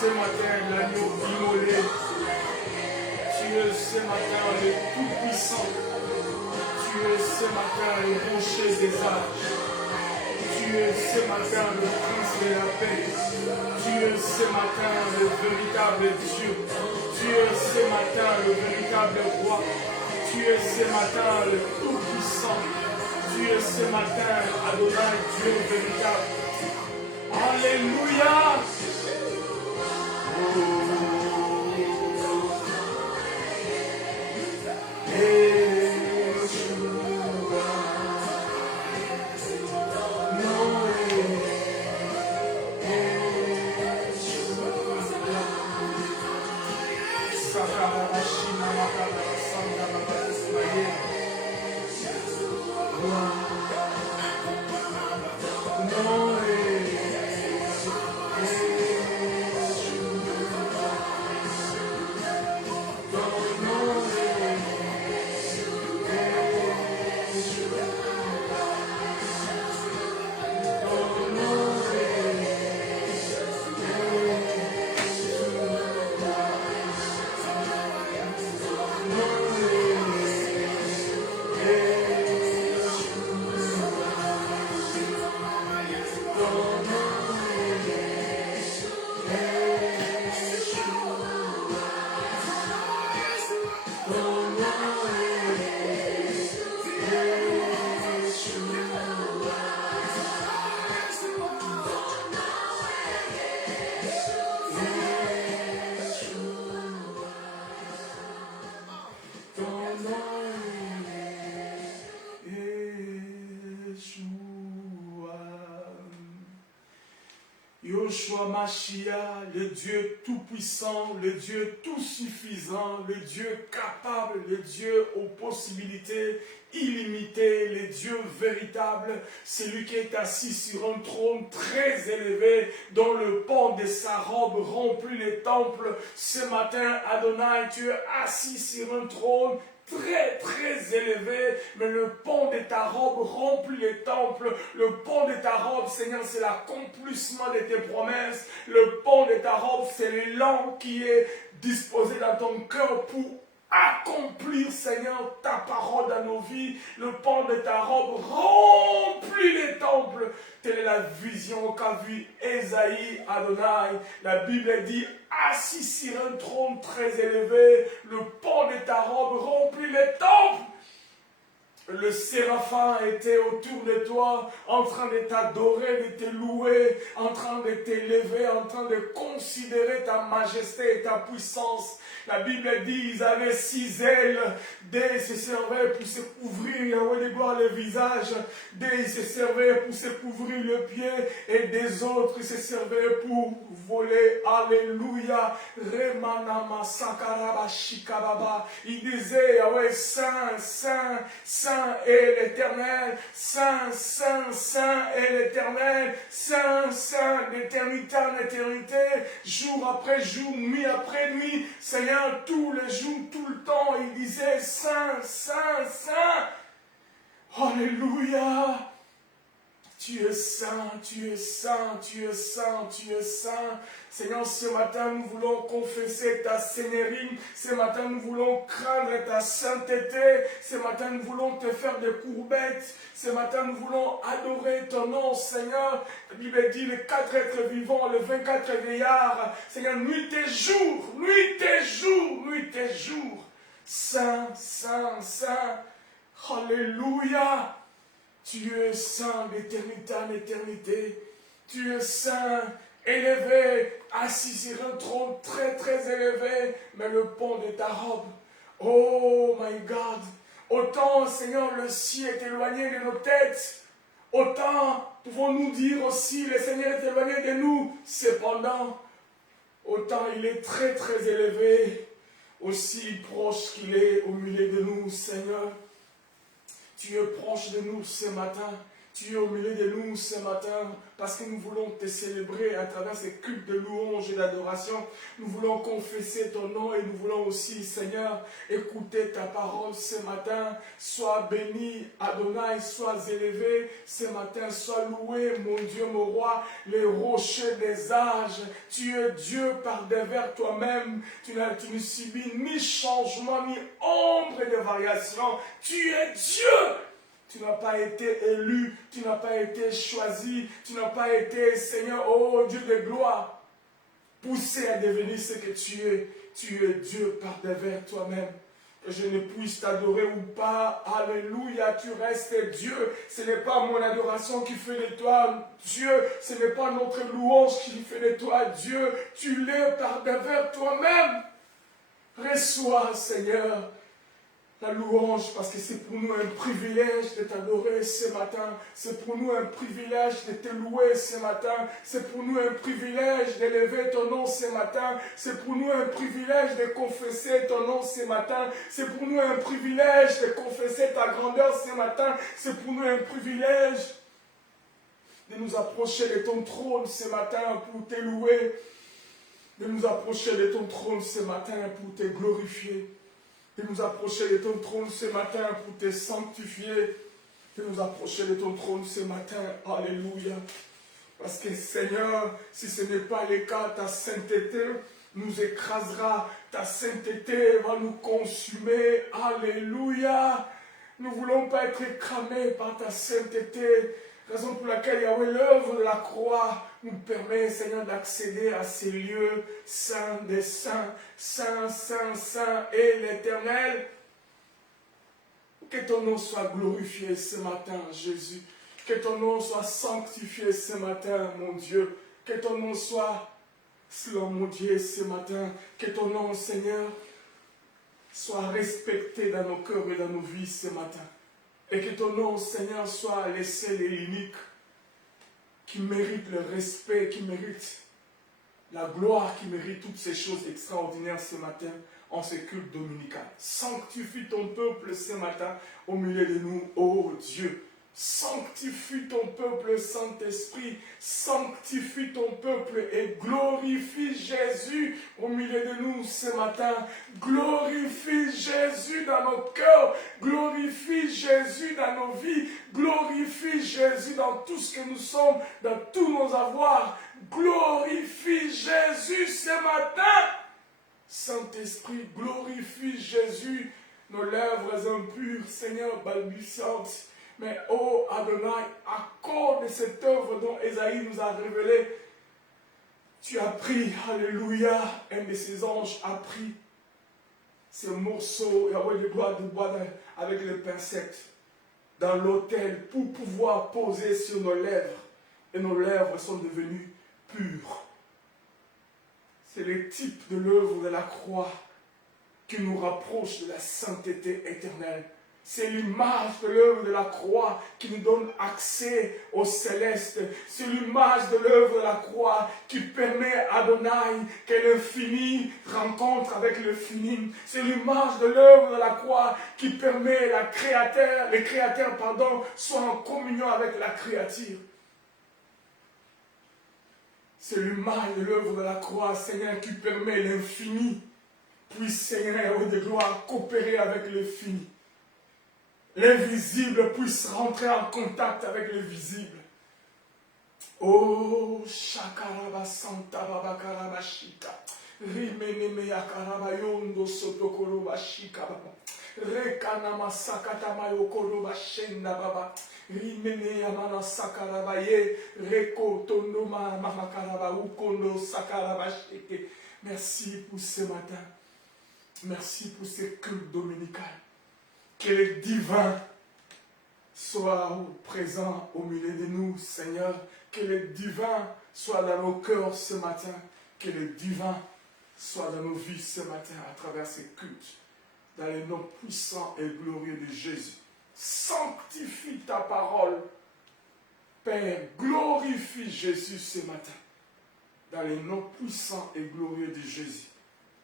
ce matin l'agneau immolé. Tu es ce matin le Tout-Puissant. Tu es ce matin le rocher des âges. Tu es ce matin le Prince de la paix. Tu es ce matin le véritable Dieu. Tu es ce matin le véritable roi. Tu es ce matin le Tout-Puissant. Tu es ce matin Adonai, Dieu véritable. Alléluia. Yeshua Mashiach, le Dieu tout-puissant, le Dieu tout-suffisant, le Dieu capable, le Dieu aux possibilités illimitées, le Dieu véritable, celui qui est assis sur un trône très élevé, dont le pan de sa robe remplit les temples. Ce matin, Adonai, tu es assis sur un trône très très élevé, mais le pont de ta robe remplit les temples. Le pont de ta robe, Seigneur, c'est l'accomplissement de tes promesses. Le pont de ta robe, c'est l'élan qui est disposé dans ton cœur pour accomplir, Seigneur, ta parole dans nos vies. Le pont de ta robe remplit les temples. Telle est la vision qu'a vue Ésaïe, Adonai. La Bible dit, assis sur un trône très élevé, le pont de ta robe remplit les temples. Le séraphin était autour de toi, en train de t'adorer, de te louer, en train de t'élever, en train de considérer ta majesté et ta puissance. La Bible dit, ils avaient 6 ailes, des se servaient pour se couvrir, Yahweh de gloire, le visage, des se servaient pour se couvrir le pied, et des autres se servaient pour voler. Alléluia. Remanama sakaraba shikababa. Il disait, Yahweh, Saint, Saint, Saint est l'Éternel, Saint, Saint, Saint est l'Éternel, Saint, Saint, d'éternité en éternité, jour après jour, nuit après nuit, Seigneur, tous les jours, tout le temps, il disait Saint, Saint, Saint. Alléluia. Tu es saint, tu es saint, tu es saint, tu es saint. Seigneur, ce matin, nous voulons confesser ta seigneurie. Ce matin, nous voulons craindre ta sainteté. Ce matin, nous voulons te faire des courbettes. Ce matin, nous voulons adorer ton nom, Seigneur. La Bible dit, les 4 êtres vivants, les 24 vieillards. Seigneur, nuit et jour, nuit et jour, nuit et jour. Saint, saint, saint. Alléluia. Tu es saint d'éternité en éternité. Tu es saint, élevé, assis sur un trône très très élevé, mais le pont de ta robe. Oh my God. Autant, Seigneur, le ciel est éloigné de nos têtes, autant pouvons-nous dire aussi, le Seigneur est éloigné de nous. Cependant, autant il est très très élevé, aussi proche qu'il est au milieu de nous, Seigneur. Tu es proche de nous ce matin. Tu es au milieu de nous ce matin parce que nous voulons te célébrer à travers ces cultes de louange et d'adoration. Nous voulons confesser ton nom et nous voulons aussi, Seigneur, écouter ta parole ce matin. Sois béni, Adonai, sois élevé ce matin, sois loué, mon Dieu, mon roi, les rochers des âges. Tu es Dieu par devers toi-même. Tu ne subis ni changement, ni ombre de variation. Tu es Dieu. Tu n'as pas été élu, tu n'as pas été choisi, tu n'as pas été, Seigneur, oh Dieu de gloire, poussé à devenir ce que tu es. Tu es Dieu par devers toi-même. Que je ne puisse t'adorer ou pas, alléluia, tu restes Dieu. Ce n'est pas mon adoration qui fait de toi Dieu, ce n'est pas notre louange qui fait de toi Dieu. Tu l'es par devers toi-même. Reçois, Seigneur, la louange, parce que c'est pour nous un privilège de t'adorer ce matin. C'est pour nous un privilège de te louer ce matin. C'est pour nous un privilège d'élever ton nom ce matin. C'est pour nous un privilège de confesser ton nom ce matin. C'est pour nous un privilège de confesser ta grandeur ce matin. C'est pour nous un privilège de nous approcher de ton trône ce matin pour te louer. De nous approcher de ton trône ce matin pour te glorifier. De nous approcher de ton trône ce matin pour te sanctifier. De nous approcher de ton trône ce matin. Alléluia. Parce que Seigneur, si ce n'est pas le cas, ta sainteté nous écrasera. Ta sainteté va nous consumer. Alléluia. Nous ne voulons pas être écramés par ta sainteté. Raison pour laquelle Yahweh, l'œuvre de la croix, nous permet, Seigneur, d'accéder à ces lieux saints des saints, saint, saint, saint et l'Éternel. Que ton nom soit glorifié ce matin, Jésus. Que ton nom soit sanctifié ce matin, mon Dieu. Que ton nom soit slomodié ce matin. Que ton nom, Seigneur, soit respecté dans nos cœurs et dans nos vies ce matin. Et que ton nom, Seigneur, soit le seul et l'unique qui mérite le respect, qui mérite la gloire qui mérite toutes ces choses extraordinaires ce matin en ce culte dominical. Sanctifie ton peuple ce matin au milieu de nous, ô Dieu. Sanctifie ton peuple, Saint-Esprit. Sanctifie ton peuple et glorifie Jésus au milieu de nous ce matin. Glorifie Jésus dans nos cœurs. Glorifie Jésus dans nos vies. Glorifie Jésus dans tout ce que nous sommes, dans tous nos avoirs. Glorifie Jésus ce matin. Saint-Esprit, glorifie Jésus. Nos lèvres impures, Seigneur, balbutiantes. Mais, oh Adonai, accorde cette œuvre dont Ésaïe nous a révélé. Tu as pris, alléluia, un de ces anges a pris ce morceau, de gloire de bois avec les pincettes dans l'autel pour pouvoir poser sur nos lèvres. Et nos lèvres sont devenues pures. C'est le type de l'œuvre de la croix qui nous rapproche de la sainteté éternelle. C'est l'image de l'œuvre de la croix qui nous donne accès au céleste. C'est l'image de l'œuvre de la croix qui permet à Adonai que l'infini rencontre avec le fini. C'est l'image de l'œuvre de la croix qui permet les créateurs, soient en communion avec la créature. C'est l'image de l'œuvre de la croix, Seigneur, qui permet l'infini, puis Seigneur, de gloire, coopérer avec le fini. L'invisible puisse rentrer en contact avec le visible. Oh, Shakaraba Santa Baba Karabashika. Rimene Yakarabayondo Sotokoroba Shika Baba. Rekanama Sakatama Yokoroba Shenda Baba. Rimene Yamana Sakarabaye. Reko Tondoma Mamakaraba Ukondo Sakarabashike. Merci pour ce matin. Merci pour ce culte dominical. Que le divin soit présent au milieu de nous, Seigneur. Que le divin soit dans nos cœurs ce matin. Que le divin soit dans nos vies ce matin à travers ces cultes. Dans les noms puissants et glorieux de Jésus. Sanctifie ta parole. Père, glorifie Jésus ce matin. Dans les noms puissants et glorieux de Jésus.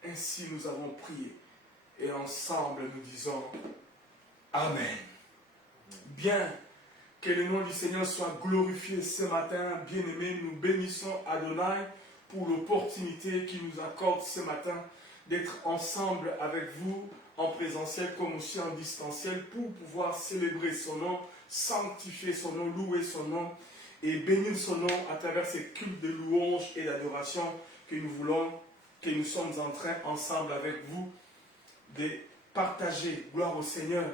Ainsi nous avons prié. Et ensemble nous disons Amen. Bien, que le nom du Seigneur soit glorifié ce matin. Bien-aimés, nous bénissons Adonai pour l'opportunité qu'il nous accorde ce matin d'être ensemble avec vous en présentiel comme aussi en distanciel pour pouvoir célébrer son nom, sanctifier son nom, louer son nom et bénir son nom à travers ces cultes de louange et d'adoration que nous sommes en train ensemble avec vous de partager. Gloire au Seigneur.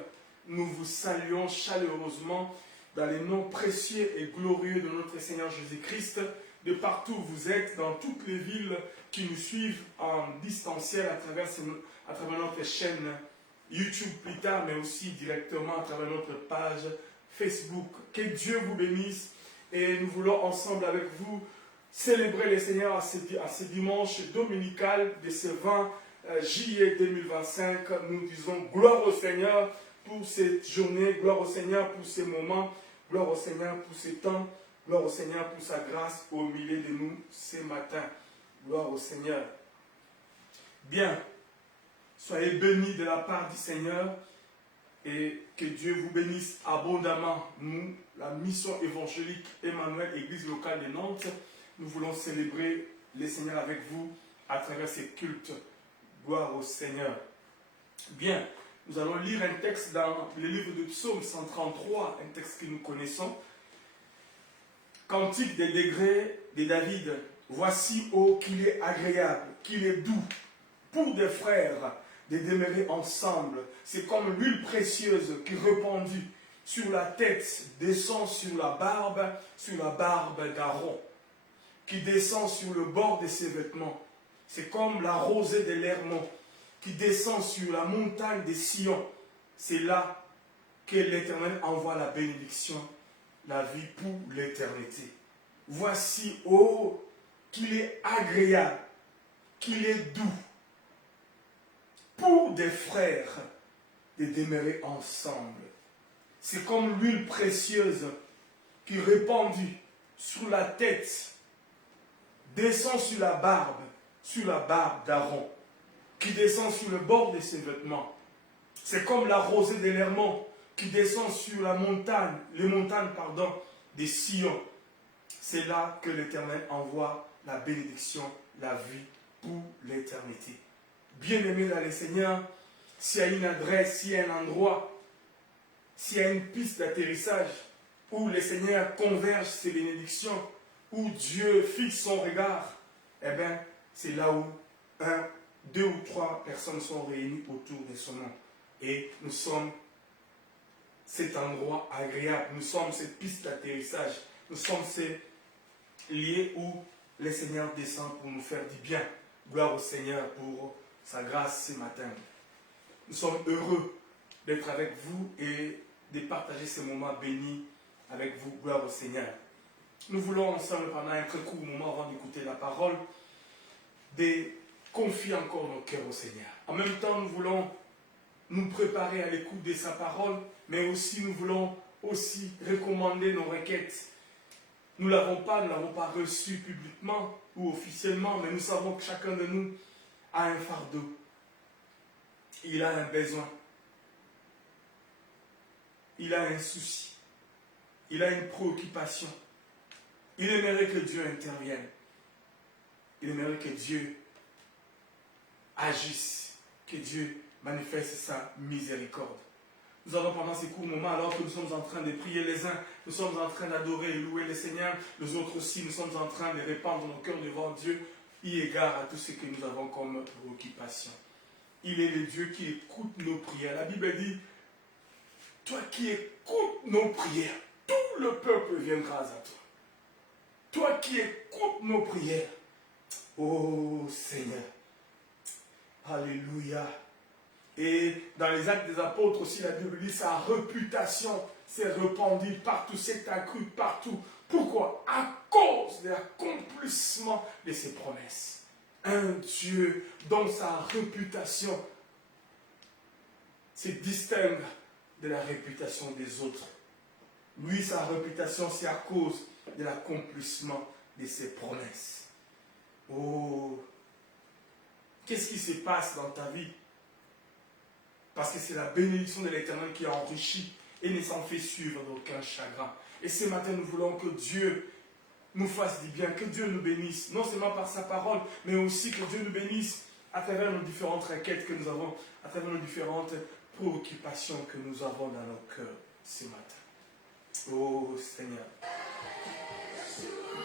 Nous vous saluons chaleureusement dans les noms précieux et glorieux de notre Seigneur Jésus-Christ, de partout où vous êtes, dans toutes les villes qui nous suivent en distanciel à travers notre chaîne YouTube plus tard, mais aussi directement à travers notre page Facebook. Que Dieu vous bénisse et nous voulons ensemble avec vous célébrer le Seigneur à ce dimanche dominical de ce 20 juillet 2025. Nous disons gloire au Seigneur pour cette journée, gloire au Seigneur pour ces moments, gloire au Seigneur pour ces temps, gloire au Seigneur pour sa grâce au milieu de nous ce matin. Gloire au Seigneur. Bien, soyez bénis de la part du Seigneur et que Dieu vous bénisse abondamment. Nous, la mission évangélique Emmanuel, Église locale de Nantes, nous voulons célébrer le Seigneur avec vous à travers ces cultes. Gloire au Seigneur. Bien, nous allons lire un texte dans le livre de Psaume 133, un texte que nous connaissons. Cantique des degrés de David. Voici, ô qu'il est agréable, qu'il est doux, pour des frères de demeurer ensemble. C'est comme l'huile précieuse qui répandue sur la tête descend sur la barbe d'Aaron, qui descend sur le bord de ses vêtements. C'est comme la rosée de l'Hermon qui descend sur la montagne de Sion. C'est là que l'Éternel envoie la bénédiction, la vie pour l'éternité. Voici, oh, qu'il est agréable, qu'il est doux, pour des frères de demeurer ensemble. C'est comme l'huile précieuse qui est répandue sur la tête descend sur la barbe d'Aaron, qui descend sur le bord de ses vêtements. C'est comme la rosée de l'Hermon qui descend sur les montagnes des Sion. C'est là que l'Éternel envoie la bénédiction, la vie pour l'éternité. Bien-aimé dans le Seigneur, s'il y a une adresse, s'il y a un endroit, s'il y a une piste d'atterrissage où le Seigneur converge ses bénédictions, où Dieu fixe son regard, eh bien, c'est là où 1, 2 ou 3 personnes sont réunies autour de son nom. Et nous sommes cet endroit agréable, nous sommes cette piste d'atterrissage, nous sommes ces lieux où le Seigneur descend pour nous faire du bien. Gloire au Seigneur pour sa grâce ce matin. Nous sommes heureux d'être avec vous et de partager ce moment béni avec vous. Gloire au Seigneur. Nous voulons ensemble, pendant un très court moment avant d'écouter la parole, de confier encore nos cœurs au Seigneur. En même temps, nous voulons nous préparer à l'écoute de sa parole, mais aussi nous voulons aussi recommander nos requêtes. Nous ne l'avons pas reçu publiquement ou officiellement, mais nous savons que chacun de nous a un fardeau. Il a un besoin. Il a un souci. Il a une préoccupation. Il aimerait que Dieu intervienne. Il aimerait que Dieu agisse, que Dieu manifeste sa miséricorde. Nous avons pendant ces courts moments, alors que nous sommes en train de prier les uns, nous sommes en train d'adorer et louer le Seigneur, les autres aussi, nous sommes en train de répandre nos cœurs devant Dieu, eu égard à tout ce que nous avons comme préoccupation. Il est le Dieu qui écoute nos prières. La Bible dit, toi qui écoutes nos prières, tout le peuple viendra à toi. Toi qui écoutes nos prières, ô Seigneur, alléluia. Et dans les Actes des Apôtres aussi, la Bible dit, sa réputation s'est répandue partout, s'est accrue partout. Pourquoi? À cause de l'accomplissement de ses promesses. Un Dieu dont sa réputation se distingue de la réputation des autres. Lui, sa réputation, c'est à cause de l'accomplissement de ses promesses. Oh, qu'est-ce qui se passe dans ta vie? Parce que c'est la bénédiction de l'Éternel qui enrichit et ne s'en fait suivre d'aucun chagrin. Et ce matin, nous voulons que Dieu nous fasse du bien, que Dieu nous bénisse, non seulement par sa parole, mais aussi que Dieu nous bénisse à travers nos différentes requêtes que nous avons, à travers nos différentes préoccupations que nous avons dans nos cœurs ce matin. Oh Seigneur.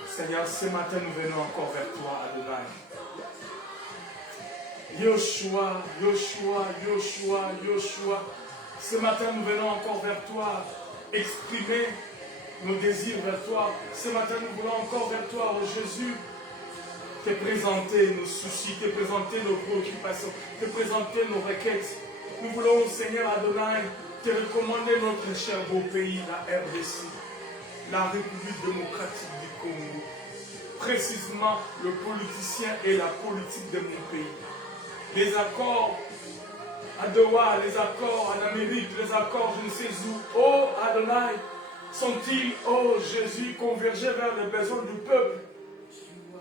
Seigneur, ce matin, nous venons encore vers toi, Adonai. Yoshua, Yoshua, Yoshua, Yoshua. Ce matin, nous venons encore vers toi, exprimer nos désirs vers toi. Ce matin, nous voulons encore vers toi, oh Jésus, te présenter nos soucis, te présenter nos préoccupations, te présenter nos requêtes. Nous voulons, Seigneur Adonai, te recommander notre cher beau pays, la RDC, la République démocratique du Congo. Précisément, le politicien et la politique de mon pays. Les accords à Doha, les accords en Amérique, les accords je ne sais où. Oh Adonai, sont-ils, oh Jésus, convergés vers les besoins du peuple?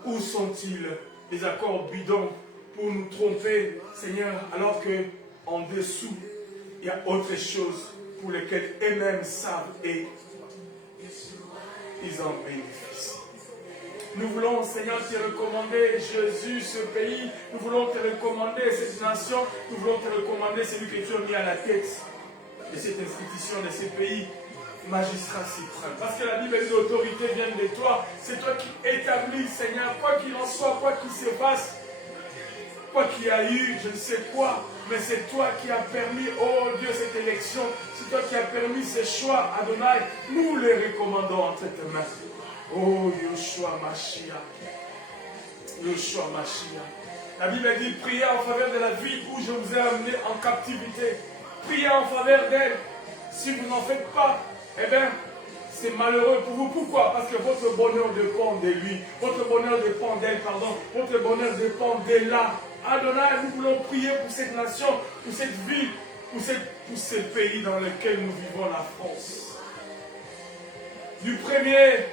Où sont-ils les accords bidons pour nous tromper, Seigneur, alors qu'en dessous, il y a autre chose pour lesquelles eux-mêmes savent et ils en bénéficient. Nous voulons, Seigneur, te recommander, Jésus, ce pays. Nous voulons te recommander cette nation. Nous voulons te recommander celui que tu as mis à la tête de cette institution, de ce pays, magistrat suprême. Parce que la Bible dit l'autorité vient de toi. C'est toi qui établis, Seigneur, quoi qu'il en soit, quoi qu'il se passe, quoi qu'il y a eu, je ne sais quoi, mais c'est toi qui as permis, oh Dieu, cette élection. C'est toi qui as permis ce choix, Adonai. Nous les recommandons entre tes mains. Oh, Yoshua Mashiach. Yoshua Mashiach. La Bible dit, priez en faveur de la ville où je vous ai amené en captivité. Priez en faveur d'elle. Si vous n'en faites pas, eh bien, c'est malheureux pour vous. Pourquoi? Parce que votre bonheur dépend de lui. Votre bonheur dépend d'elle, pardon. Votre bonheur dépend d'elle là. Adonai, nous voulons prier pour cette nation, pour cette ville, pour ce pays dans lequel nous vivons, la France. Du 1er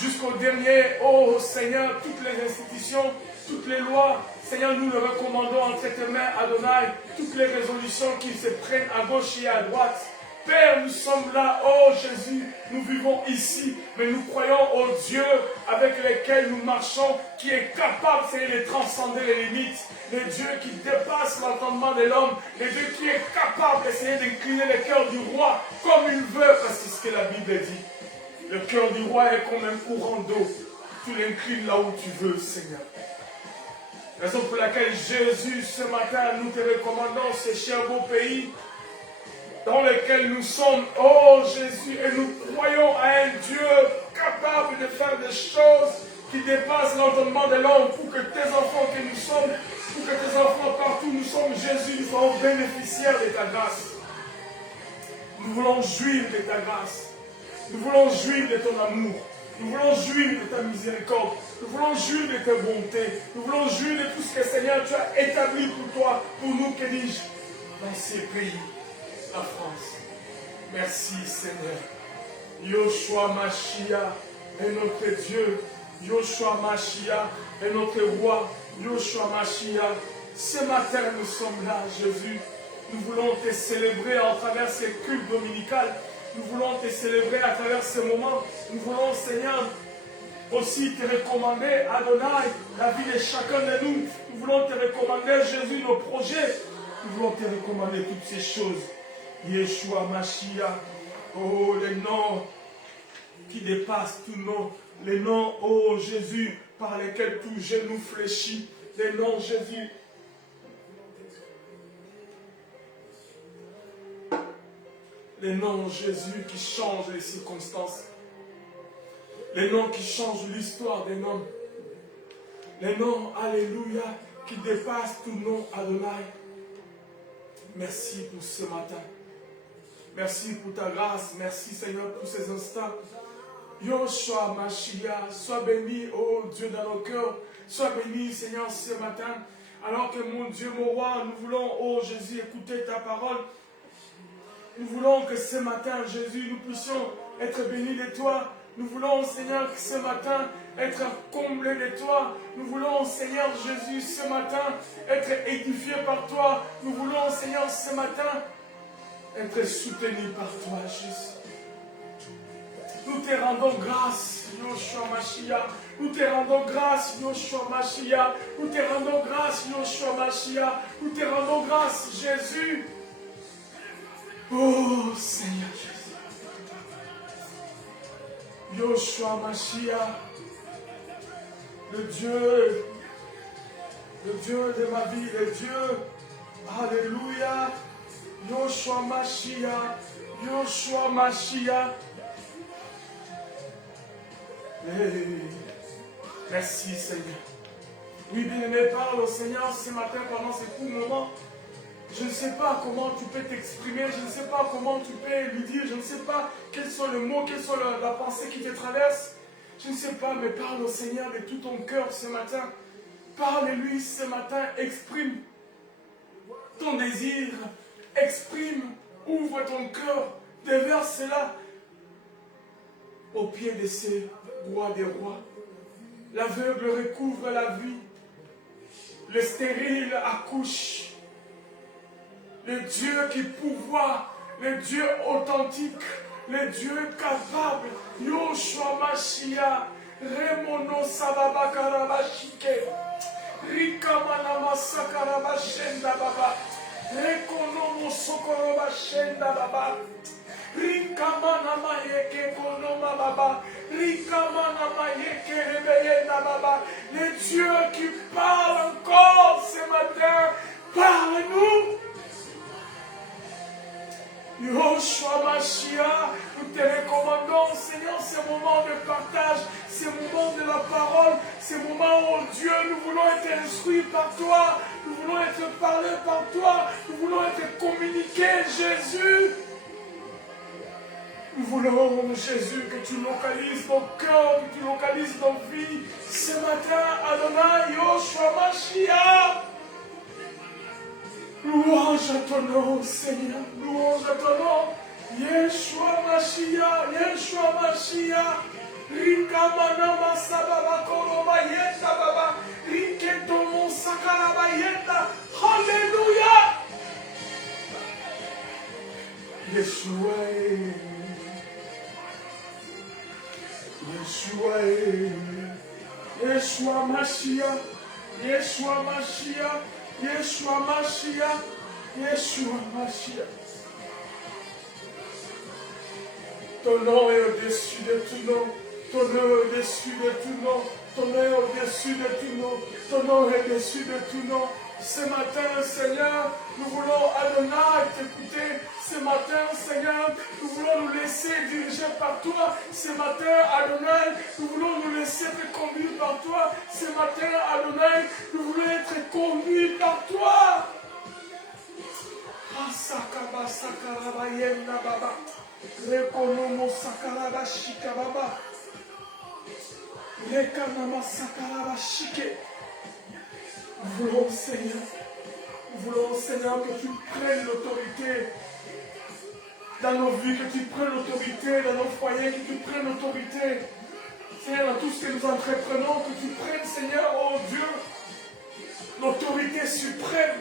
jusqu'au dernier. Oh Seigneur, toutes les institutions, toutes les lois, Seigneur, nous le recommandons entre tes mains, Adonai, toutes les résolutions qui se prennent à gauche et à droite. Père, nous sommes là, oh Jésus, nous vivons ici, mais nous croyons au Dieu avec lequel nous marchons, qui est capable, Seigneur, de transcender les limites, le Dieu qui dépasse l'entendement de l'homme, le Dieu qui est capable, Seigneur, d'incliner le cœur du roi comme il veut, parce que c'est ce que la Bible dit. Le cœur du roi est comme un courant d'eau, tu l'inclines là où tu veux, Seigneur. Raison pour laquelle Jésus, ce matin, nous te recommandons ce cher beau pays, dans lequel nous sommes, oh Jésus, et nous croyons à un Dieu capable de faire des choses qui dépassent l'entendement de l'homme, pour que tes enfants que nous sommes, pour que tes enfants partout nous sommes, Jésus, nous soyons bénéficiaires de ta grâce. Nous voulons jouir de ta grâce. Nous voulons jouir de ton amour. Nous voulons jouir de ta miséricorde. Nous voulons jouir de tes bontés. Nous voulons jouir de tout ce que, Seigneur, tu as établi pour toi, pour nous, que dis-je, dans ces pays. La France. Merci Seigneur. Yoshua Mashiach est notre Dieu. Yoshua Mashiach est notre roi. Yoshua Mashiach. Ce matin nous sommes là, Jésus. Nous voulons te célébrer à travers ces cultes dominicales. Nous voulons te célébrer à travers ces moments. Nous voulons, Seigneur, aussi te recommander, Adonai, la vie de chacun de nous. Nous voulons te recommander, Jésus, nos projets. Nous voulons te recommander toutes ces choses. Yeshua Mashiach, oh les noms qui dépassent tous noms, les noms, oh Jésus, par lesquels tout genou fléchit, les noms Jésus. Les noms Jésus qui changent les circonstances, les noms qui changent l'histoire des noms, les noms, alléluia, qui dépassent tout nom, Adonai. Merci pour ce matin. Merci pour ta grâce. Merci Seigneur pour ces instants. Yoshua Mashiach, sois béni, oh Dieu, dans nos cœurs. Sois béni Seigneur ce matin. Alors que mon Dieu, mon roi, nous voulons, oh Jésus, écouter ta parole. Nous voulons que ce matin, Jésus, nous puissions être bénis de toi. Nous voulons, Seigneur, que ce matin, être comblés de toi. Nous voulons, Seigneur Jésus, ce matin, être édifiés par toi. Nous voulons, Seigneur, ce matin, être soutenus par toi, Jésus. Nous te rendons grâce, Yoshua Mashiach. Nous te rendons grâce, Yoshua Mashiach. Nous te rendons grâce, Yoshua Mashiach. Nous te rendons grâce, Jésus. Oh, Seigneur Jésus. Yoshua Mashiach. Le Dieu de ma vie, le Dieu. Alléluia. Yoshua Mashiach, Yoshua Mashiach. Hey. Merci Seigneur. Oui, bien-aimé, parle au Seigneur ce matin pendant ces courts moments. Je ne sais pas comment tu peux t'exprimer, je ne sais pas comment tu peux lui dire, je ne sais pas quels sont les mots, quelle sont la pensée qui te traverse. Je ne sais pas, mais parle au Seigneur de tout ton cœur ce matin. Parle-lui ce matin, exprime ton désir. Exprime, ouvre ton cœur, déverse cela au pied de ces rois des rois. L'aveugle recouvre la vie, le stérile accouche. Le Dieu qui pourvoit, le Dieu authentique, le Dieu capable, Yoshua Mashiach, Remono Sababa Karabashike, Rikamanama Sakarabashenda Baba. Rekonomo sokoroba shenda baba. Rikamana mayeke konoma baba. Rikamana mayeke rebeyenda baba. Le Dieu qui parle encore ce matin, parle-nous. Yoshua Mashiach, nous te recommandons, Seigneur, ces moments de partage, ces moments de la parole, ces moments où, Dieu, nous voulons être instruits par toi, nous voulons être parlés par toi, nous voulons être communiqués, Jésus. Nous voulons, Jésus, que tu localises nos cœurs, que tu localises nos vies. Ce matin, Adonai, Yoshua Mashiach. Louange à ton nom, Seigneur. Louange à ton nom. Yeshua Mashiach. Yeshua Mashiach. Alléluia. Yeshua. Yeshua. Yeshua Mashiach. Yeshua Mashiach. Yeshua Mashiach. Yeshua Mashiach. Ton nom est au-dessus de tout nom. Ton nom est au-dessus de tout nom. Ton nom est au-dessus de tout nom. Ton nom est au-dessus de tout nom. Ce matin, Seigneur, nous voulons Adonai t'écouter. Ce matin, Seigneur, nous voulons nous laisser diriger par toi. Ce matin, Adonai, nous voulons nous laisser être conduits par toi. Ce matin, Adonai, nous voulons être conduits par toi. Asakaba sakaraba yenda baba. Rekonomo sakaraba shika baba. Rekanama sakaraba shike. Nous voulons, Seigneur, que tu prennes l'autorité dans nos vies, que tu prennes l'autorité dans nos foyers, que tu prennes l'autorité, Seigneur, dans tout ce que nous entreprenons, que tu prennes, Seigneur, oh Dieu, l'autorité suprême,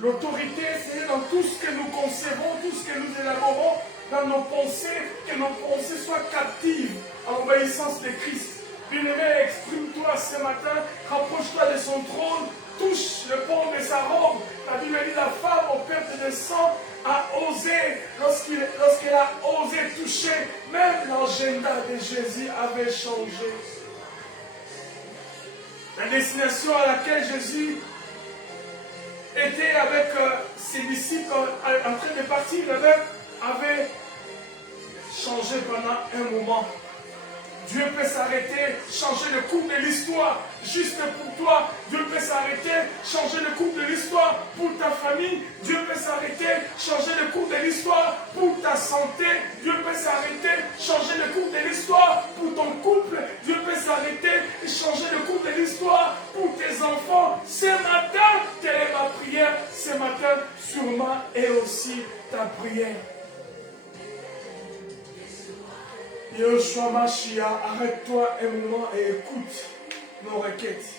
l'autorité, Seigneur, dans tout ce que nous concevons, tout ce que nous élaborons, dans nos pensées, que nos pensées soient captives à l'obéissance de Christ. Bien-aimé, exprime-toi ce matin, rapproche-toi de son trône, touche le port de sa robe. La Bible dit la femme au perte de sang a osé, lorsqu'elle a osé toucher, même l'agenda de Jésus avait changé. La destination à laquelle Jésus était avec ses disciples en train de partir, avait changé pendant un moment. Dieu peut s'arrêter, changer le cours de l'histoire juste pour toi. Dieu peut s'arrêter, changer le cours de l'histoire pour ta famille. Dieu peut s'arrêter, changer le cours de l'histoire pour ta santé. Dieu peut s'arrêter, changer le cours de l'histoire pour ton couple. Dieu peut s'arrêter et changer le cours de l'histoire pour tes enfants. Ce matin, quelle est ma prière? Ce matin, sûrement, est aussi ta prière. Yeshua Mashiach, arrête-toi un moment et écoute nos requêtes.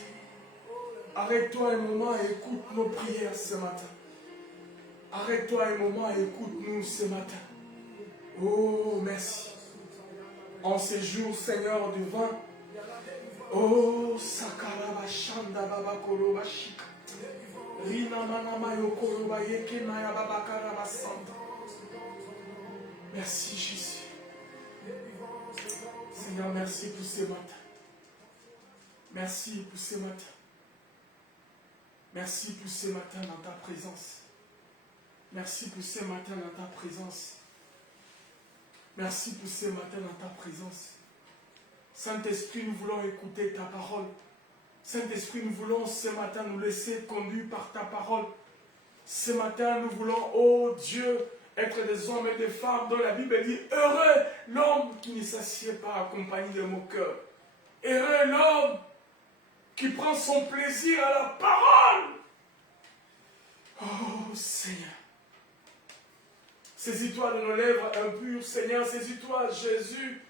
Arrête-toi un moment et écoute nos prières ce matin. Arrête-toi un moment et écoute-nous ce matin. Oh, merci. En ces jours, Seigneur divin. Oh, Sakaraba Shanda Baba Koroba Shika. Rina Manama Yokoroba Yekenaya Baba Karaba Santa. Merci, Jésus. Seigneur, merci pour ce matin. Merci pour ce matin. Merci pour ce matin dans ta présence. Merci pour ce matin dans ta présence. Merci pour ce matin dans ta présence. Saint-Esprit, nous voulons écouter ta parole. Saint-Esprit, nous voulons ce matin nous laisser conduire par ta parole. Ce matin, nous voulons, oh Dieu, être des hommes et des femmes dont la Bible dit « Heureux l'homme qui ne s'assied pas accompagné de moqueurs. Heureux l'homme qui prend son plaisir à la parole. » Oh Seigneur, saisis-toi de nos lèvres impures, Seigneur, saisis-toi, Jésus,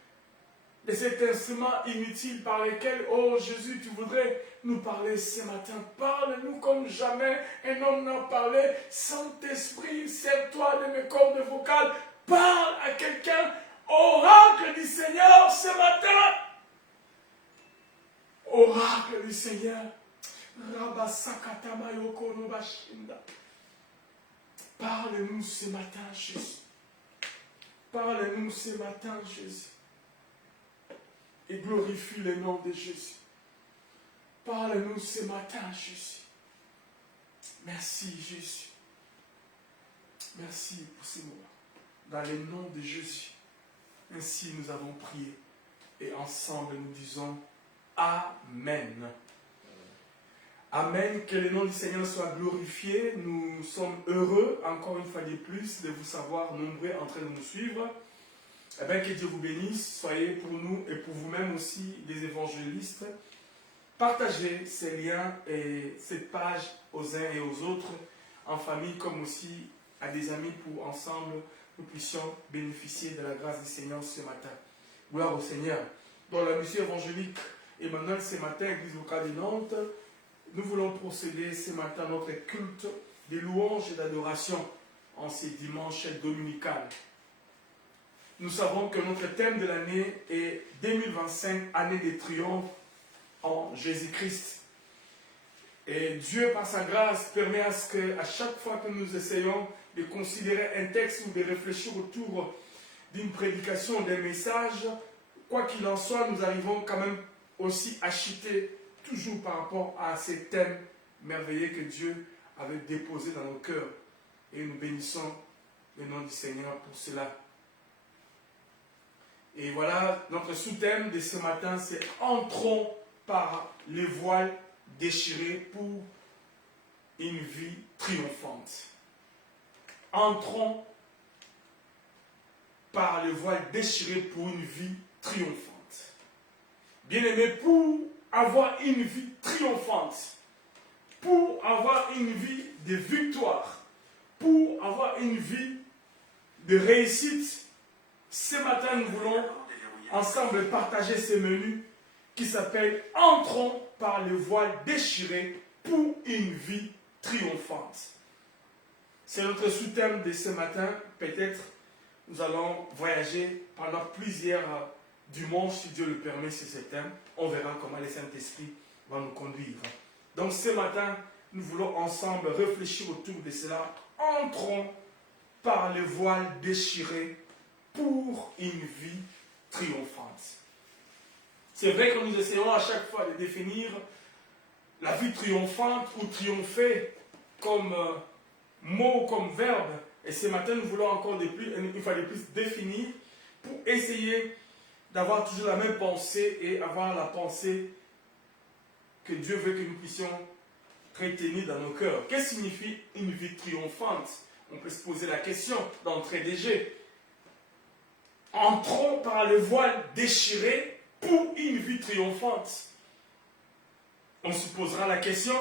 de cet instrument inutile par lequel, oh Jésus, tu voudrais nous parler ce matin. Parle-nous comme jamais un homme n'a parlé. Saint-Esprit, sers-toi de mes cordes vocales. Parle à quelqu'un, oracle du Seigneur ce matin. Oracle du Seigneur. Parle-nous ce matin, Jésus. Parle-nous ce matin, Jésus. Et glorifie le nom de Jésus. Parle-nous ce matin, Jésus. Merci, Jésus. Merci pour ce moment. Dans le nom de Jésus. Ainsi nous avons prié. Et ensemble nous disons Amen. Amen. Que le nom du Seigneur soit glorifié. Nous sommes heureux, encore une fois de plus, de vous savoir nombreux en train de nous suivre. Eh bien, que Dieu vous bénisse. Soyez pour nous et pour vous-même aussi des évangélistes. Partagez ces liens et cette page aux uns et aux autres, en famille comme aussi à des amis, pour ensemble nous puissions bénéficier de la grâce du Seigneur ce matin. Gloire au Seigneur. Dans la mission évangélique Emmanuel ce matin, Église locale de Nantes, nous voulons procéder ce matin à notre culte de louange et d'adoration en ces dimanches dominicales. Nous savons que notre thème de l'année est 2025, année de triomphe en Jésus-Christ. Et Dieu, par sa grâce, permet à ce qu'à chaque fois que nous essayons de considérer un texte ou de réfléchir autour d'une prédication, d'un message, quoi qu'il en soit, nous arrivons quand même aussi à chuter toujours par rapport à ces thèmes merveilleux que Dieu avait déposés dans nos cœurs. Et nous bénissons le nom du Seigneur pour cela. Et voilà, notre sous-thème de ce matin, c'est « Entrons par les voiles déchirés pour une vie triomphante ». Entrons par les voiles déchirés pour une vie triomphante. Bien-aimés, pour avoir une vie triomphante, pour avoir une vie de victoire, pour avoir une vie de réussite, ce matin nous voulons ensemble partager ce menu qui s'appelle « Entrons par les voiles déchirés pour une vie triomphante ». C'est notre sous-thème de ce matin. Peut-être nous allons voyager pendant plusieurs dimanches, si Dieu le permet, sur ce thème. On verra comment le Saint-Esprit va nous conduire. Donc ce matin, nous voulons ensemble réfléchir autour de cela. Entrons par les voiles déchirés pour une vie triomphante. C'est vrai que nous essayons à chaque fois de définir la vie triomphante ou triompher comme mot, comme verbe. Et ce matin, nous voulons encore une fois de plus définir pour essayer d'avoir toujours la même pensée et avoir la pensée que Dieu veut que nous puissions retenir dans nos cœurs. Qu'est-ce que signifie une vie triomphante? On peut se poser la question d'entrée des jeux. Entrons par les voiles déchirés pour une vie triomphante. On se posera la question,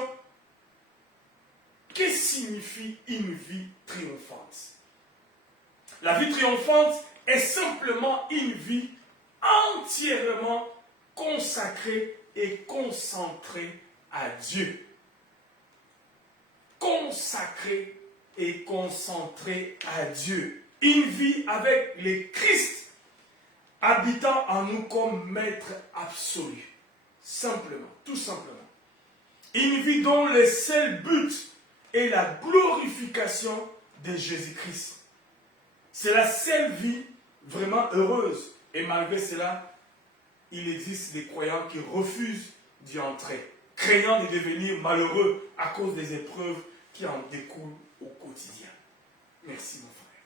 qu'est-ce que signifie une vie triomphante? La vie triomphante est simplement une vie entièrement consacrée et concentrée à Dieu. Consacrée et concentrée à Dieu. Une vie avec le Christ habitant en nous comme maître absolu. Simplement, tout simplement. Une vie dont le seul but est la glorification de Jésus-Christ. C'est la seule vie vraiment heureuse. Et malgré cela, il existe des croyants qui refusent d'y entrer, craignant de devenir malheureux à cause des épreuves qui en découlent au quotidien. Merci mon frère.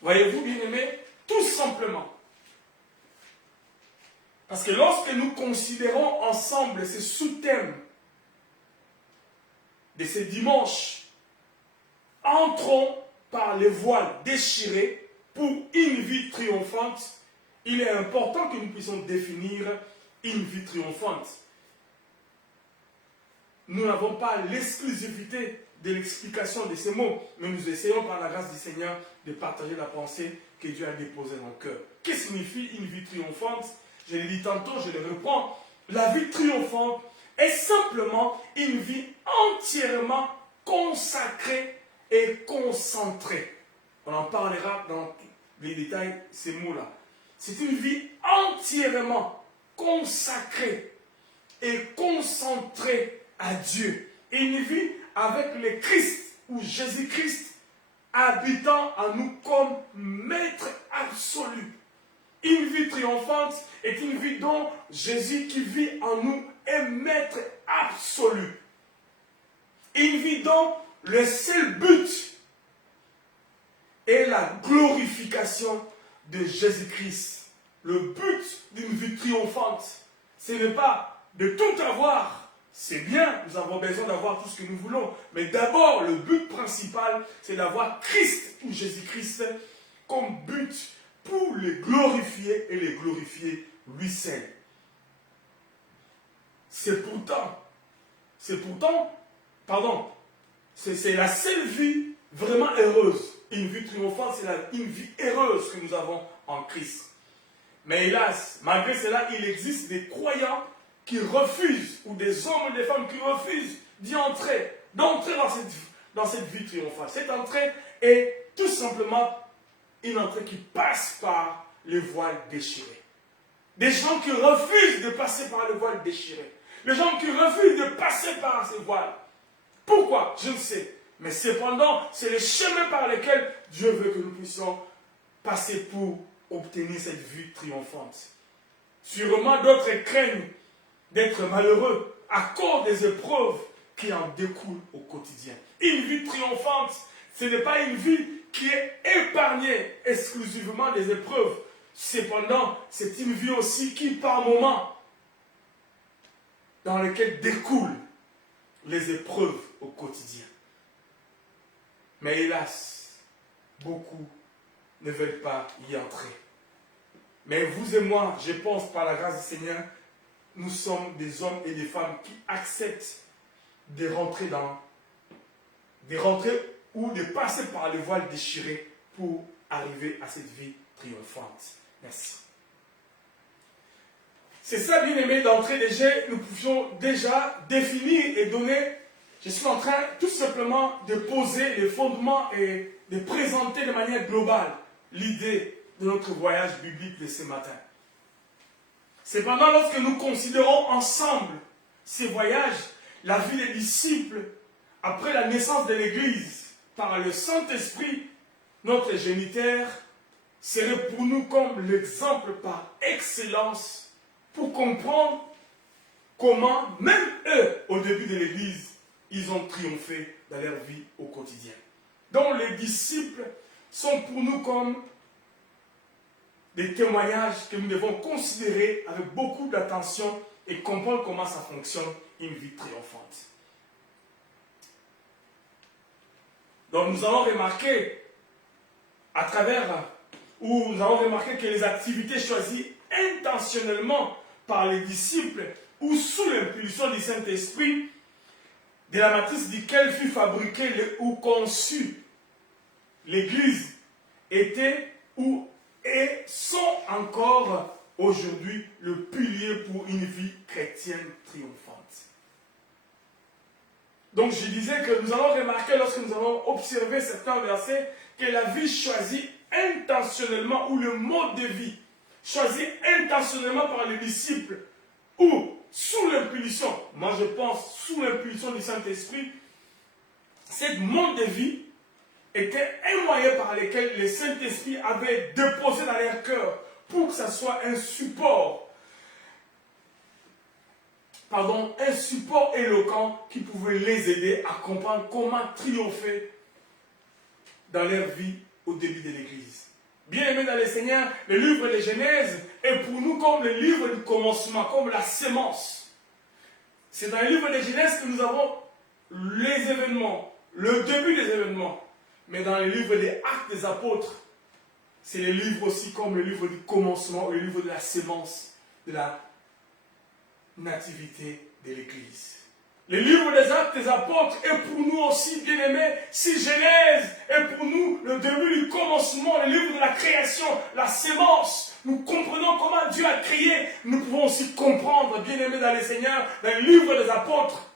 Voyez-vous, bien-aimés, tout simplement. Parce que lorsque nous considérons ensemble ces sous-thèmes de ces dimanches, entrons par les voiles déchirés pour une vie triomphante, il est important que nous puissions définir une vie triomphante. Nous n'avons pas l'exclusivité de l'explication de ces mots, mais nous essayons par la grâce du Seigneur de partager la pensée que Dieu a déposée dans le cœur. Qu'est-ce que signifie une vie triomphante? Je l'ai dit tantôt, je le reprends. La vie triomphante est simplement une vie entièrement consacrée et concentrée. On en parlera dans les détails, ces mots-là. C'est une vie entièrement consacrée et concentrée à Dieu. Et une vie avec le Christ ou Jésus-Christ habitant en nous comme maître absolu. Une vie triomphante est une vie dont Jésus qui vit en nous est maître absolu. Une vie dont le seul but est la glorification de Jésus-Christ. Le but d'une vie triomphante, ce n'est pas de tout avoir. C'est bien, nous avons besoin d'avoir tout ce que nous voulons. Mais d'abord, le but principal, c'est d'avoir Christ ou Jésus-Christ comme but pour les glorifier et les glorifier lui seul. C'est la seule vie vraiment heureuse. Une vie triomphante, c'est une vie heureuse que nous avons en Christ. Mais hélas, malgré cela, il existe des croyants qui refusent, ou des hommes ou des femmes qui refusent d'entrer dans cette vie triomphale. Cette entrée est tout simplement une entrée qui passe par le voile déchiré. Des gens qui refusent de passer par le voile déchiré. Les gens qui refusent de passer par ces voiles. Pourquoi? Je ne sais. Mais cependant, c'est le chemin par lequel Dieu veut que nous puissions passer pour obtenir cette vie triomphante. Sûrement, d'autres craignent d'être malheureux à cause des épreuves qui en découlent au quotidien. Une vie triomphante, ce n'est pas une vie qui est épargnée exclusivement des épreuves. Cependant, c'est une vie aussi qui, par moments, dans laquelle découlent les épreuves au quotidien. Mais hélas, beaucoup ne veulent pas y entrer. Mais vous et moi, je pense par la grâce du Seigneur, nous sommes des hommes et des femmes qui acceptent de rentrer ou de passer par le voile déchiré pour arriver à cette vie triomphante. Merci. C'est ça, bien aimé, d'entrée déjà, nous pouvions déjà définir et donner. Je suis en train tout simplement de poser les fondements et de présenter de manière globale l'idée de notre voyage biblique de ce matin. Cependant, lorsque nous considérons ensemble ces voyages, la vie des disciples, après la naissance de l'Église, par le Saint-Esprit, notre géniteur, serait pour nous comme l'exemple par excellence pour comprendre comment, même eux, au début de l'Église, ils ont triomphé dans leur vie au quotidien. Donc les disciples sont pour nous comme des témoignages que nous devons considérer avec beaucoup d'attention et comprendre comment ça fonctionne une vie triomphante. Donc nous allons remarquer que les activités choisies intentionnellement par les disciples ou sous l'impulsion du Saint-Esprit, de la matrice duquel fut fabriquée ou conçue l'Église, étaient ou et sont encore aujourd'hui le pilier pour une vie chrétienne triomphante. Donc je disais que nous allons remarquer lorsque nous allons observer certains versets que la vie choisie intentionnellement ou le mode de vie choisi intentionnellement par les disciples ou sous l'impulsion, moi je pense sous l'impulsion du Saint-Esprit, cette mode de vie était un moyen par lequel le Saint-Esprit avait déposé dans leur cœur pour que ça soit un support éloquent qui pouvait les aider à comprendre comment triompher dans leur vie au début de l'Église. Bien aimé dans le Seigneur, le livre de Genèse est pour nous comme le livre du commencement, comme la sémence. C'est dans le livre de Genèse que nous avons les événements, le début des événements. Mais dans le livre des Actes des Apôtres, c'est le livre aussi comme le livre du commencement, le livre de la sémence, de la nativité de l'Église. Le livre des Actes des Apôtres est pour nous aussi, bien aimés, si Genèse est pour nous le début du commencement, le livre de la création, la sémence. Nous comprenons comment Dieu a créé. Nous pouvons aussi comprendre, bien aimés dans le Seigneur, dans le livre des Apôtres,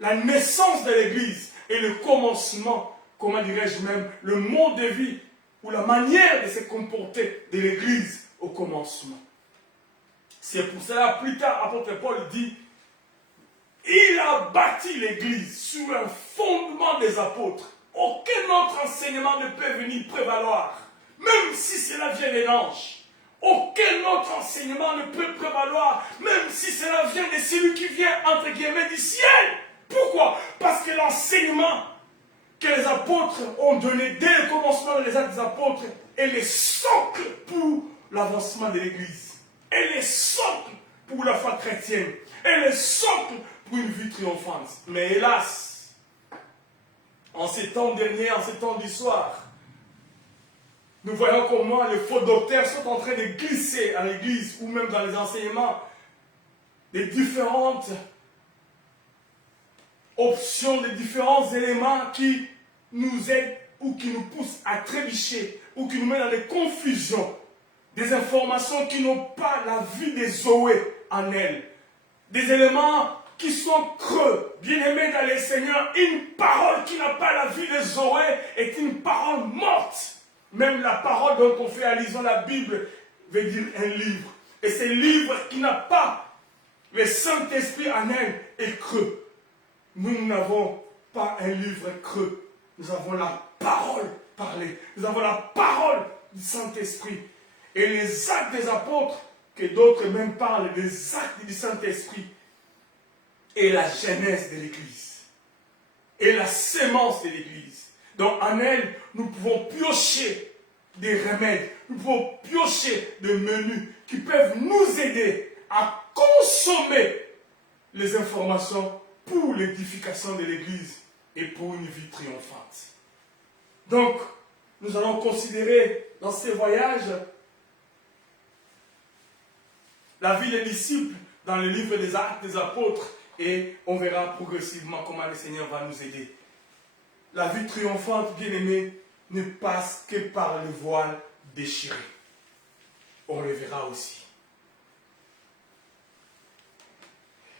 la naissance de l'Église et le commencement, comment dirais-je même, le mode de vie ou la manière de se comporter de l'Église au commencement. C'est pour cela, plus tard, apôtre Paul dit, il a bâti l'Église sur un fondement des apôtres. Aucun autre enseignement ne peut venir prévaloir, même si cela vient des anges. Aucun autre enseignement ne peut prévaloir, même si cela vient de celui qui vient, entre guillemets, du ciel. Pourquoi? Parce que l'enseignement que les apôtres ont donné dès le commencement des Actes des Apôtres est le socle pour l'avancement de l'Église, est le socle pour la foi chrétienne, est le socle pour une vie triomphante. Mais hélas, en ces temps derniers, en ces temps du soir, nous voyons comment les faux docteurs sont en train de glisser à l'Église ou même dans les enseignements des différentes options, des différents éléments qui nous aident ou qui nous poussent à trébucher ou qui nous mettent dans des confusions des informations qui n'ont pas la vie de Zoé en elles. Des éléments qui sont creux. Bien-aimés dans les Seigneurs, une parole qui n'a pas la vie de Zoé est une parole morte. Même la parole dont on fait allusion à la Bible veut dire un livre. Et ce livre qui n'a pas le Saint-Esprit en elle est creux. Nous n'avons pas un livre creux. Nous avons la parole parlée. Nous avons la parole du Saint-Esprit. Et les actes des apôtres, que d'autres même parlent, des actes du Saint-Esprit, et la genèse de l'Église. Et la sémence de l'Église. Donc en elle, nous pouvons piocher des remèdes. Nous pouvons piocher des menus qui peuvent nous aider à consommer les informations pour l'édification de l'Église et pour une vie triomphante. Donc, nous allons considérer dans ces voyages la vie des disciples dans le livre des Actes des Apôtres et on verra progressivement comment le Seigneur va nous aider. La vie triomphante, bien-aimée, ne passe que par le voile déchiré. On le verra aussi.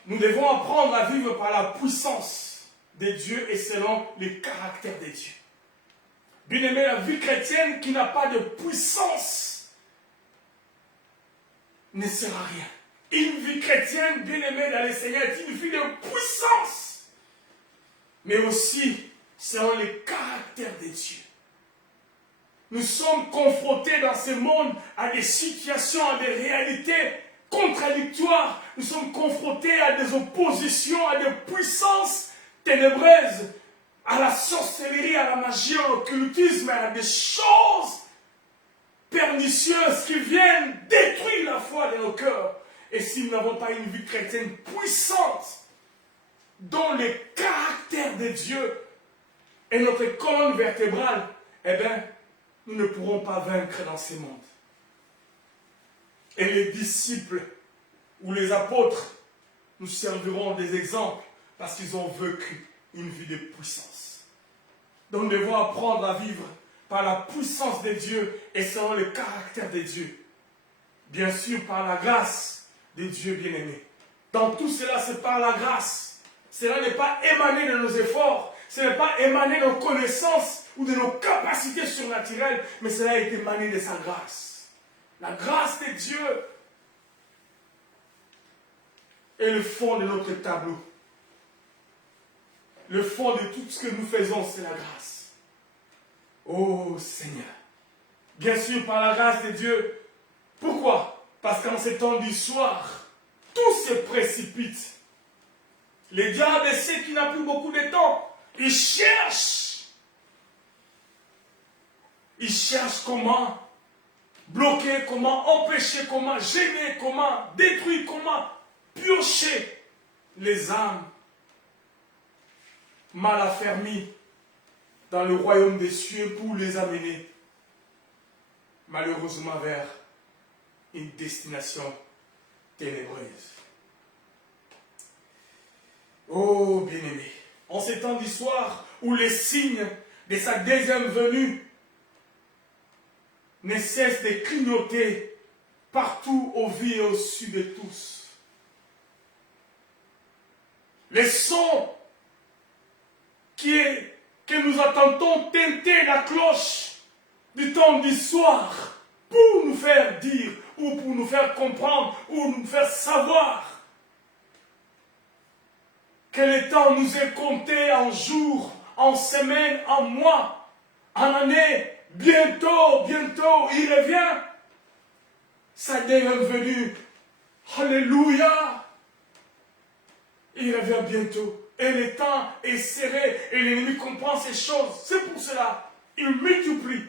Nous devons apprendre à vivre par la puissance de Dieu et selon les caractères de Dieu. Bien-aimé, la vie chrétienne qui n'a pas de puissance ne sert à rien. Une vie chrétienne, bien-aimée dans le Seigneur, est une vie de puissance, mais aussi selon les caractères de Dieu. Nous sommes confrontés dans ce monde à des situations, à des réalités contradictoires. Nous sommes confrontés à des oppositions, à des puissances ténébreuses, à la sorcellerie, à la magie, à l'occultisme, à des choses pernicieuses qui viennent détruire la foi de nos cœurs. Et si nous n'avons pas une vie chrétienne puissante, dont le caractère de Dieu est notre colonne vertébrale, eh bien, nous ne pourrons pas vaincre dans ce monde. Et les disciples ou les apôtres nous serviront des exemples parce qu'ils ont vécu une vie de puissance. Donc nous devons apprendre à vivre par la puissance de Dieu et selon le caractère de Dieu. Bien sûr, par la grâce de Dieu bien-aimé. Dans tout cela, c'est par la grâce. Cela n'est pas émané de nos efforts, ce n'est pas émané de nos connaissances ou de nos capacités surnaturelles, mais cela est émané de sa grâce. La grâce de Dieu est le fond de notre tableau. Le fond de tout ce que nous faisons, c'est la grâce. Oh Seigneur. Bien sûr, par la grâce de Dieu. Pourquoi? Parce qu'en ces temps du soir, tout se précipite. Le diable sait qu'il n'a plus beaucoup de temps. Il cherche comment bloquer, comment empêcher, comment gêner, comment détruire, comment piocher les âmes mal affermies dans le royaume des cieux pour les amener malheureusement vers une destination ténébreuse. Oh bien-aimé, en ces temps d'histoire où les signes de sa deuxième venue ne cessent de clignoter partout au vu et au su de tous. Les sons que nous entendons teinter la cloche du temps du soir pour nous faire dire ou pour nous faire comprendre ou nous faire savoir que le temps nous est compté en jours, en semaines, en mois, en années. Bientôt, il revient. Sa deuxième venue. Alléluia. Il revient bientôt. Et le temps est serré et l'ennemi comprend ces choses. C'est pour cela il multiplie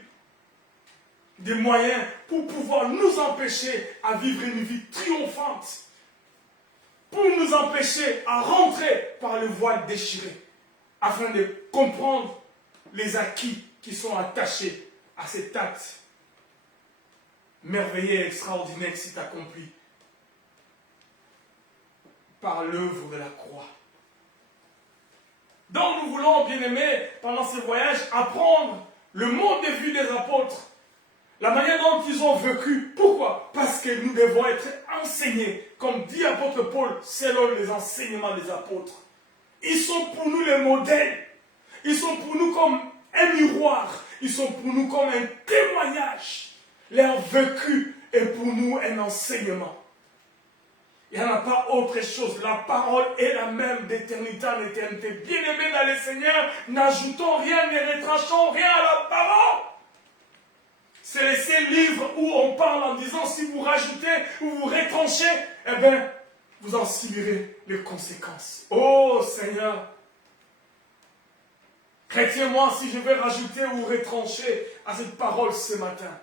des moyens pour pouvoir nous empêcher à vivre une vie triomphante. Pour nous empêcher à rentrer par le voile déchiré. Afin de comprendre les acquis qui sont attachés à cet acte merveilleux et extraordinaire qui s'est accompli par l'œuvre de la croix. Donc nous voulons, bien aimés, pendant ce voyage, apprendre le mode de vie des apôtres, La manière dont ils ont vécu. Pourquoi? Parce que nous devons être enseignés. Comme dit l'apôtre Paul, selon les enseignements des apôtres. Ils sont pour nous les modèles. Ils sont pour nous comme un miroir. Ils sont pour nous comme un témoignage. Leur vécu est pour nous un enseignement. Il n'y en a pas autre chose. La parole est la même d'éternité en éternité. Bien-aimés dans le Seigneur, n'ajoutons rien, ne retranchons rien à la parole. C'est le seul livre où on parle en disant si vous rajoutez ou vous retranchez, eh bien, vous en subirez les conséquences. Oh Seigneur, chrétien-moi, si je vais rajouter ou retrancher à cette parole ce matin,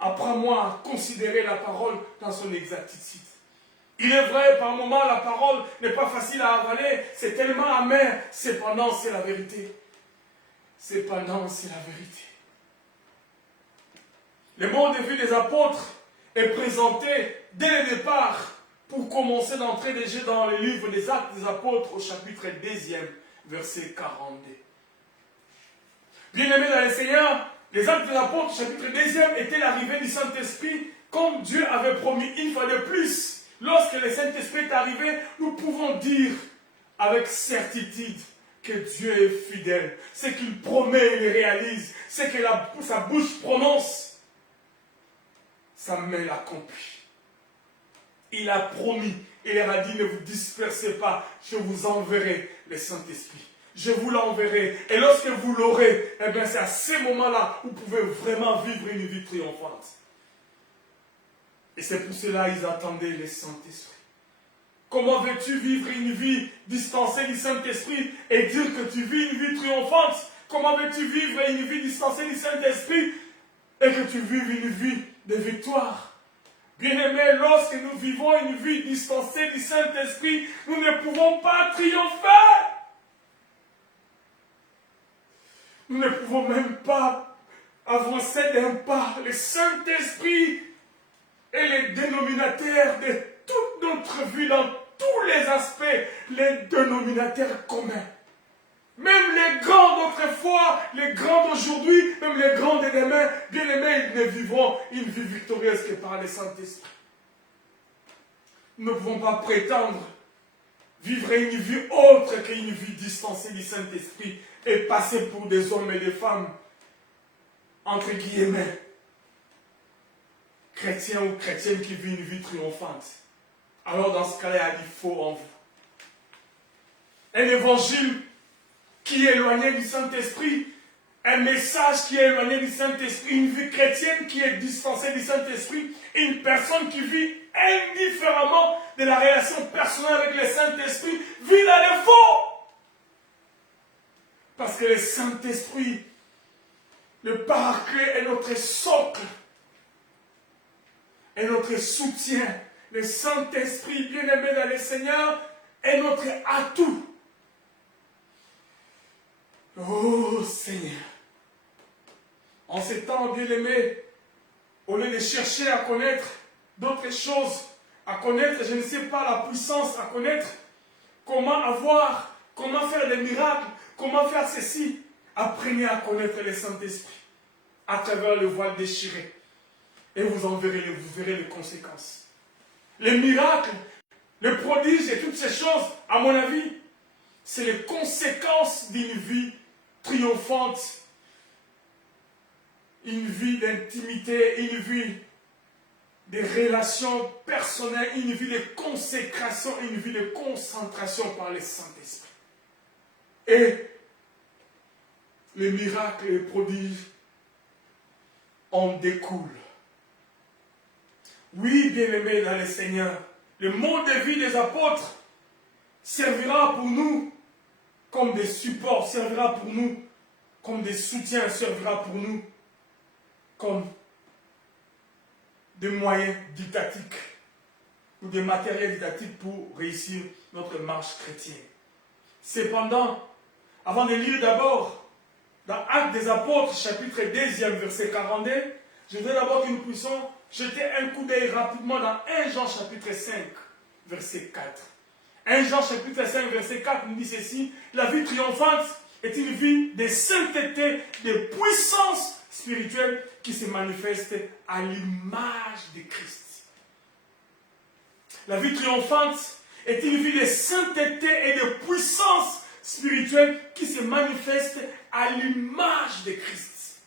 apprends-moi à considérer la parole dans son exactitude. Il est vrai, par moments, la parole n'est pas facile à avaler, c'est tellement amer, cependant, c'est la vérité. Cependant, c'est la vérité. Le monde de vie des apôtres est présenté dès le départ pour commencer d'entrer déjà dans le livre des Actes des Apôtres au chapitre 2, verset 42. Bien-aimés dans le Seigneur, les Actes des Apôtres, chapitre 2, était l'arrivée du Saint-Esprit comme Dieu avait promis une fois de plus. Lorsque le Saint-Esprit est arrivé, nous pouvons dire avec certitude que Dieu est fidèle. Ce qu'il promet, il réalise. Ce que sa bouche prononce, sa main l'accomplit. Il a promis, il leur a dit, ne vous dispersez pas, je vous enverrai le Saint-Esprit. Je vous l'enverrai. Et lorsque vous l'aurez, eh bien c'est à ce moment-là où vous pouvez vraiment vivre une vie triomphante. Et c'est pour cela qu'ils attendaient le Saint-Esprit. Comment veux-tu vivre une vie distancée du Saint-Esprit et dire que tu vis une vie triomphante? Comment veux-tu vivre une vie distancée du Saint-Esprit et que tu vives une vie de victoire? Bien-aimés, lorsque nous vivons une vie distancée du Saint-Esprit, nous ne pouvons pas triompher. Nous ne pouvons même pas avancer d'un pas. Le Saint-Esprit est le dénominateur de toute notre vie dans tous les aspects, les dénominateurs communs. Même les grands d'autrefois, les grands d'aujourd'hui, même les grands de demain, bien aimés, ils ne vivront une vie victorieuse que par le Saint-Esprit. Nous ne pouvons pas prétendre vivre une vie autre qu'une vie distancée du Saint-Esprit et passer pour des hommes et des femmes, entre guillemets, chrétiens ou chrétiennes qui vivent une vie triomphante. Alors dans ce cas-là, il y a du faux en vous. Un évangile qui est éloigné du Saint-Esprit, un message qui est éloigné du Saint-Esprit, une vie chrétienne qui est distancée du Saint-Esprit, une personne qui vit indifféremment de la relation personnelle avec le Saint-Esprit, vit dans le faux. Parce que le Saint-Esprit, le paraclet est notre socle, est notre soutien. Le Saint-Esprit, bien-aimé dans le Seigneur, est notre atout. Oh Seigneur, en ces temps, bien-aimés, au lieu de chercher à connaître d'autres choses, à connaître, je ne sais pas, la puissance, à connaître comment avoir, comment faire des miracles, comment faire ceci, apprenez à connaître le Saint-Esprit à travers le voile déchiré. Et vous verrez les conséquences. Les miracles, les prodiges et toutes ces choses, à mon avis, c'est les conséquences d'une vie triomphante, une vie d'intimité, une vie de relations personnelles, une vie de consécration, une vie de concentration par le Saint-Esprit. Et les miracles et les prodiges en découlent. Oui, bien-aimés dans le Seigneur, le mode de vie des apôtres servira pour nous comme des supports, servira pour nous comme des soutiens, servira pour nous comme des moyens didactiques ou des matériels didactiques pour réussir notre marche chrétienne. Cependant, avant de lire d'abord dans Actes des Apôtres, chapitre 2, verset 42, je voudrais d'abord que nous puissions jeter un coup d'œil rapidement dans 1 Jean chapitre 5, verset 4. 1 Jean chapitre 5, verset 4 nous dit ceci: la vie triomphante est une vie de sainteté, de puissance spirituelle qui se manifeste à l'image de Christ. La vie triomphante est une vie de sainteté et de puissance spirituelle qui se manifeste à l'image de Christ.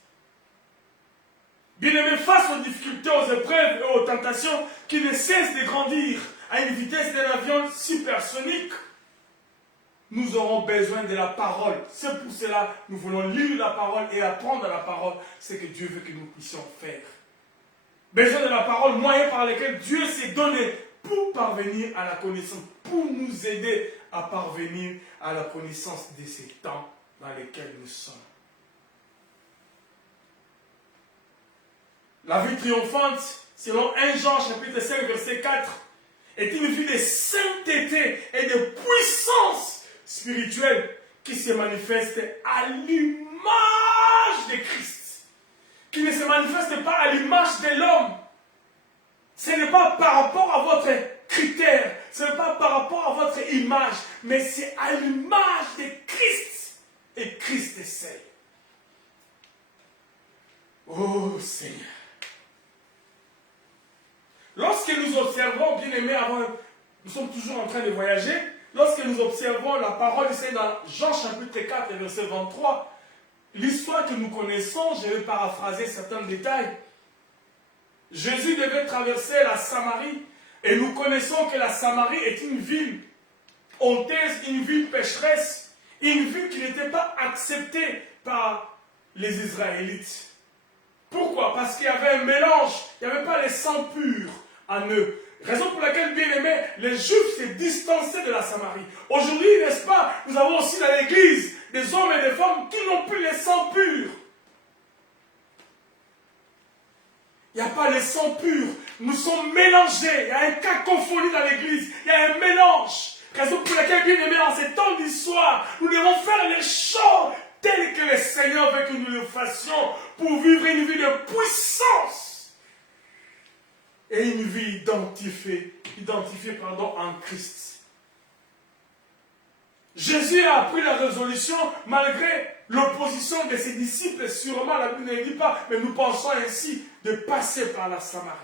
Bien-aimés, face aux difficultés, aux épreuves et aux tentations qui ne cessent de grandir à une vitesse d'un avion supersonique, nous aurons besoin de la parole. C'est pour cela que nous voulons lire la parole et apprendre la parole, ce que Dieu veut que nous puissions faire. Besoin de la parole, moyen par lequel Dieu s'est donné pour parvenir à la connaissance, pour nous aider à parvenir à la connaissance de ces temps dans lesquels nous sommes. La vie triomphante, selon 1 Jean chapitre 5 verset 4, est une vie de sainteté et de puissance spirituelle qui se manifeste à l'image de Christ, qui ne se manifeste pas à l'image de l'homme. Ce n'est pas par rapport à votre critère, ce n'est pas par rapport à votre image, mais c'est à l'image de Christ et Christ est seul. Oh Seigneur. Lorsque nous observons, bien aimés, nous sommes toujours en train de voyager, lorsque nous observons la parole, c'est dans Jean chapitre 4, verset 23, l'histoire que nous connaissons, je vais paraphraser certains détails. Jésus devait traverser la Samarie et nous connaissons que la Samarie est une ville honteuse, une ville pécheresse, une ville qui n'était pas acceptée par les Israélites. Pourquoi? Parce qu'il y avait un mélange, il n'y avait pas les sangs purs en eux. Raison pour laquelle, bien aimés, les Juifs s'est distancés de la Samarie. Aujourd'hui, n'est-ce pas, nous avons aussi dans l'Église des hommes et des femmes qui n'ont plus les sangs purs. Il n'y a pas les sangs purs. Nous sommes mélangés. Il y a un cacophonie dans l'Église. Il y a un mélange. Raison pour laquelle, bien aimés, en ces temps d'histoire, nous devons faire les choses telles que le Seigneur veut que nous le fassions pour vivre une vie de puissance et une vie identifiée en Christ. Jésus a pris la résolution malgré l'opposition de ses disciples. Sûrement, la Bible ne dit pas, mais nous pensons ainsi de passer par la Samarie.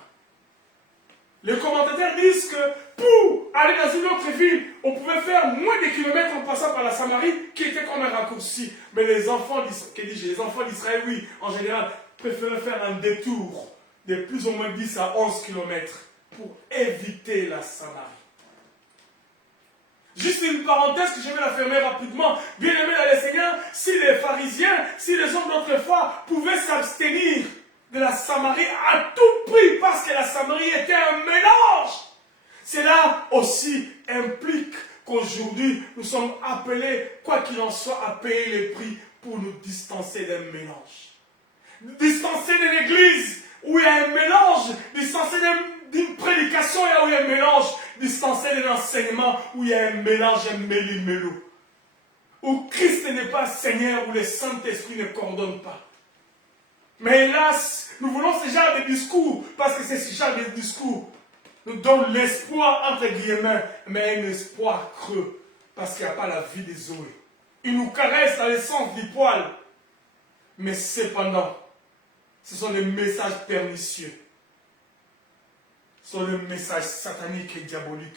Les commentateurs disent que pour aller dans une autre ville, on pouvait faire moins de kilomètres en passant par la Samarie, qui était comme un raccourci. Mais les enfants d'Israël, oui, en général, préféraient faire un détour de plus ou moins 10 à 11 kilomètres pour éviter la Samarie. Juste une parenthèse que je vais la fermer rapidement. Bien aimé dans le Seigneur, si les pharisiens, si les hommes d'autrefois pouvaient s'abstenir de la Samarie à tout prix, parce que la Samarie était un mélange, cela aussi implique qu'aujourd'hui, nous sommes appelés, quoi qu'il en soit, à payer le prix pour nous distancer d'un mélange. Distancer de l'église où il y a un mélange, distancer d'une prédication où il y a un mélange, distancer d'un enseignement où il y a un mélange, un méli-mélo. Où Christ n'est pas Seigneur, où le Saint-Esprit ne coordonne pas. Mais hélas, nous voulons ce genre de discours, parce que c'est ce genre de discours nous donne l'espoir, entre guillemets, mais un espoir creux, parce qu'il n'y a pas la vie des Zoé. Il nous caresse dans le sens du poil, mais cependant, ce sont des messages pernicieux. Ce sont des messages sataniques et diaboliques.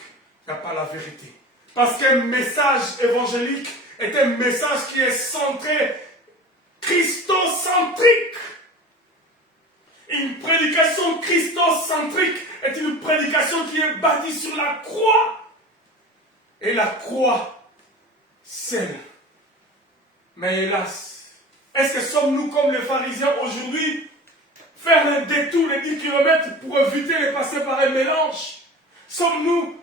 Il n'y a pas la vérité. Parce qu'un message évangélique est un message qui est centré, christocentrique. Une prédication christocentrique est une prédication qui est bâtie sur la croix. Et la croix seule. Mais hélas, est-ce que sommes-nous comme les pharisiens aujourd'hui, faire un détour de 10 km pour éviter de passer par un mélange? Sommes-nous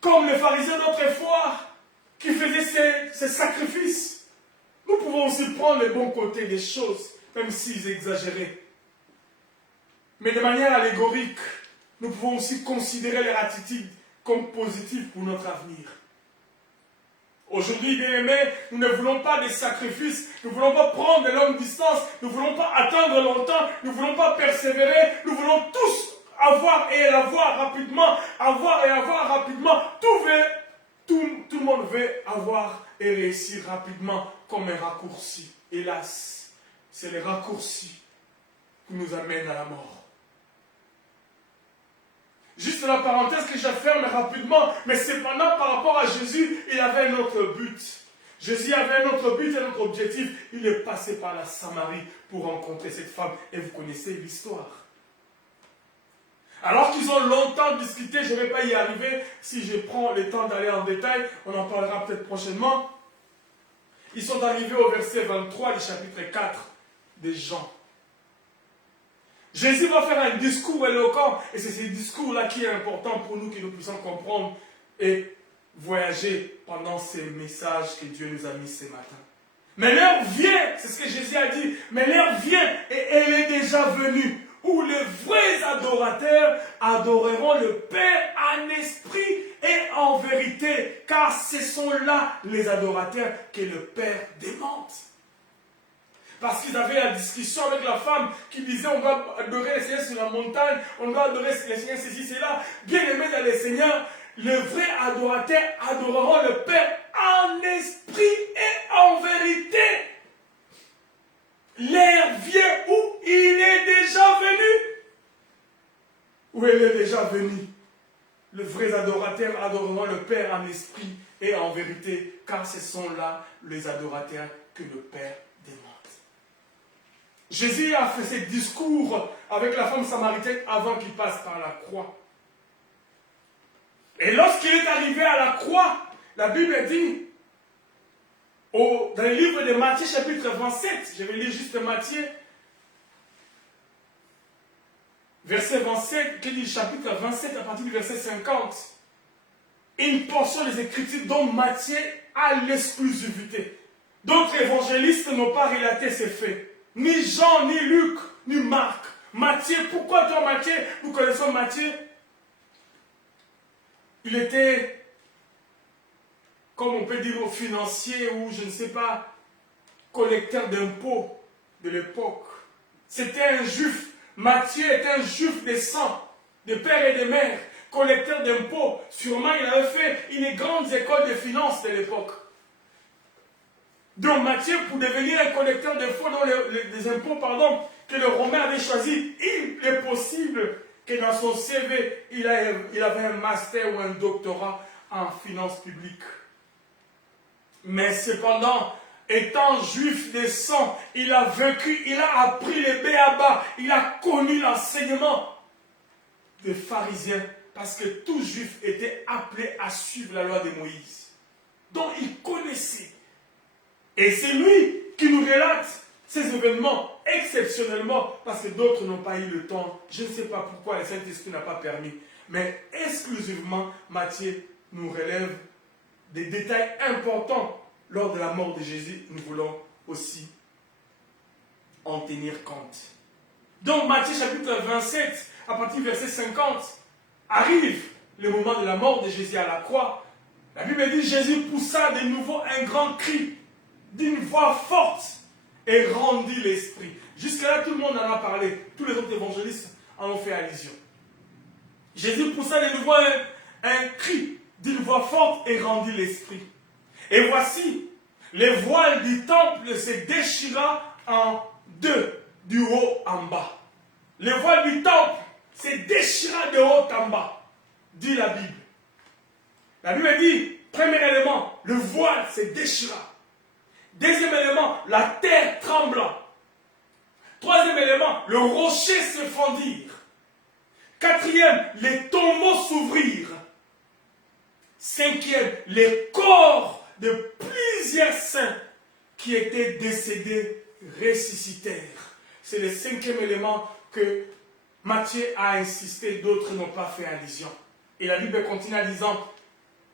comme les pharisiens d'autrefois qui faisaient ces sacrifices? Nous pouvons aussi prendre les bons côtés des choses, même s'ils exagéraient. Mais de manière allégorique, nous pouvons aussi considérer leur attitude comme positive pour notre avenir. Aujourd'hui, bien aimés, nous ne voulons pas des sacrifices, nous ne voulons pas prendre de longues distances, nous ne voulons pas attendre longtemps, nous ne voulons pas persévérer, nous voulons tous avoir et avoir rapidement, tout le monde veut avoir et réussir rapidement comme un raccourci. Hélas, c'est le raccourci qui nous amène à la mort. Juste la parenthèse que je ferme rapidement, mais cependant par rapport à Jésus, il avait un autre but. Jésus avait un autre but, un autre objectif. Il est passé par la Samarie pour rencontrer cette femme. Et vous connaissez l'histoire. Alors qu'ils ont longtemps discuté, je ne vais pas y arriver. Si je prends le temps d'aller en détail, on en parlera peut-être prochainement. Ils sont arrivés au verset 23 du chapitre 4 de Jean. Jésus va faire un discours éloquent, et c'est ce discours-là qui est important pour nous, que nous puissions comprendre et voyager pendant ces messages que Dieu nous a mis ce matin. Mais l'heure vient, c'est ce que Jésus a dit, mais l'heure vient, et elle est déjà venue, où les vrais adorateurs adoreront le Père en esprit et en vérité, car ce sont là les adorateurs que le Père demande. Parce qu'ils avaient la discussion avec la femme qui disait on doit adorer le Seigneur sur la montagne, on doit adorer le Seigneur ceci, cela. Bien aimé dans le Seigneur, les vrais adorateurs adoreront le Père en esprit et en vérité. L'heure vient où il est déjà venu. Où elle est déjà venue. Les vrais adorateurs adoreront le Père en esprit et en vérité, car ce sont là les adorateurs que le Père demande. Jésus a fait ce discours avec la femme samaritaine avant qu'il passe par la croix. Et lorsqu'il est arrivé à la croix, la Bible dit, dans le livre de Matthieu chapitre 27, je vais lire juste Matthieu, verset 27, qui dit chapitre 27 à partir du verset 50, une portion des Écritures dont Matthieu a l'exclusivité. D'autres évangélistes n'ont pas relaté ces faits. Ni Jean, ni Luc, ni Marc. Matthieu, pourquoi toi Matthieu? Nous connaissons Matthieu. Il était, comme on peut dire, financier ou je ne sais pas, collecteur d'impôts de l'époque. C'était un juif. Matthieu était un juif de sang, de père et de mère, collecteur d'impôts. Sûrement, il avait fait une grande école de finances de l'époque. Donc Matthieu, pour devenir un collecteur d'impôts, des impôts, que le Romain avait choisi, il est possible que dans son CV, il avait un master ou un doctorat en finances publiques. Mais cependant, étant juif de sang, il a vécu, il a appris les b.a.-ba, il a connu l'enseignement des pharisiens, parce que tout juif était appelé à suivre la loi de Moïse. Donc il connaissait. Et c'est lui qui nous relate ces événements exceptionnellement, parce que d'autres n'ont pas eu le temps. Je ne sais pas pourquoi le Saint-Esprit n'a pas permis. Mais exclusivement, Matthieu nous relève des détails importants lors de la mort de Jésus. Nous voulons aussi en tenir compte. Donc Matthieu chapitre 27, à partir du verset 50, arrive le moment de la mort de Jésus à la croix. La Bible dit, Jésus poussa de nouveau un grand cri, d'une voix forte, et rendit l'esprit. Jusque-là, tout le monde en a parlé. Tous les autres évangélistes en ont fait allusion. Jésus poussa de nouveau un cri, d'une voix forte, et rendit l'esprit. Et voici, le voile du temple se déchira en deux, du haut en bas. Le voile du temple se déchira de haut en bas, dit la Bible. La Bible dit, premier élément, le voile se déchira. Deuxième élément, la terre trembla. Troisième élément, le rocher se fendirent. Quatrième, les tombeaux s'ouvrirent. Cinquième, les corps de plusieurs saints qui étaient décédés ressuscitèrent. C'est le cinquième élément que Matthieu a insisté, d'autres n'ont pas fait allusion. Et la Bible continue en disant,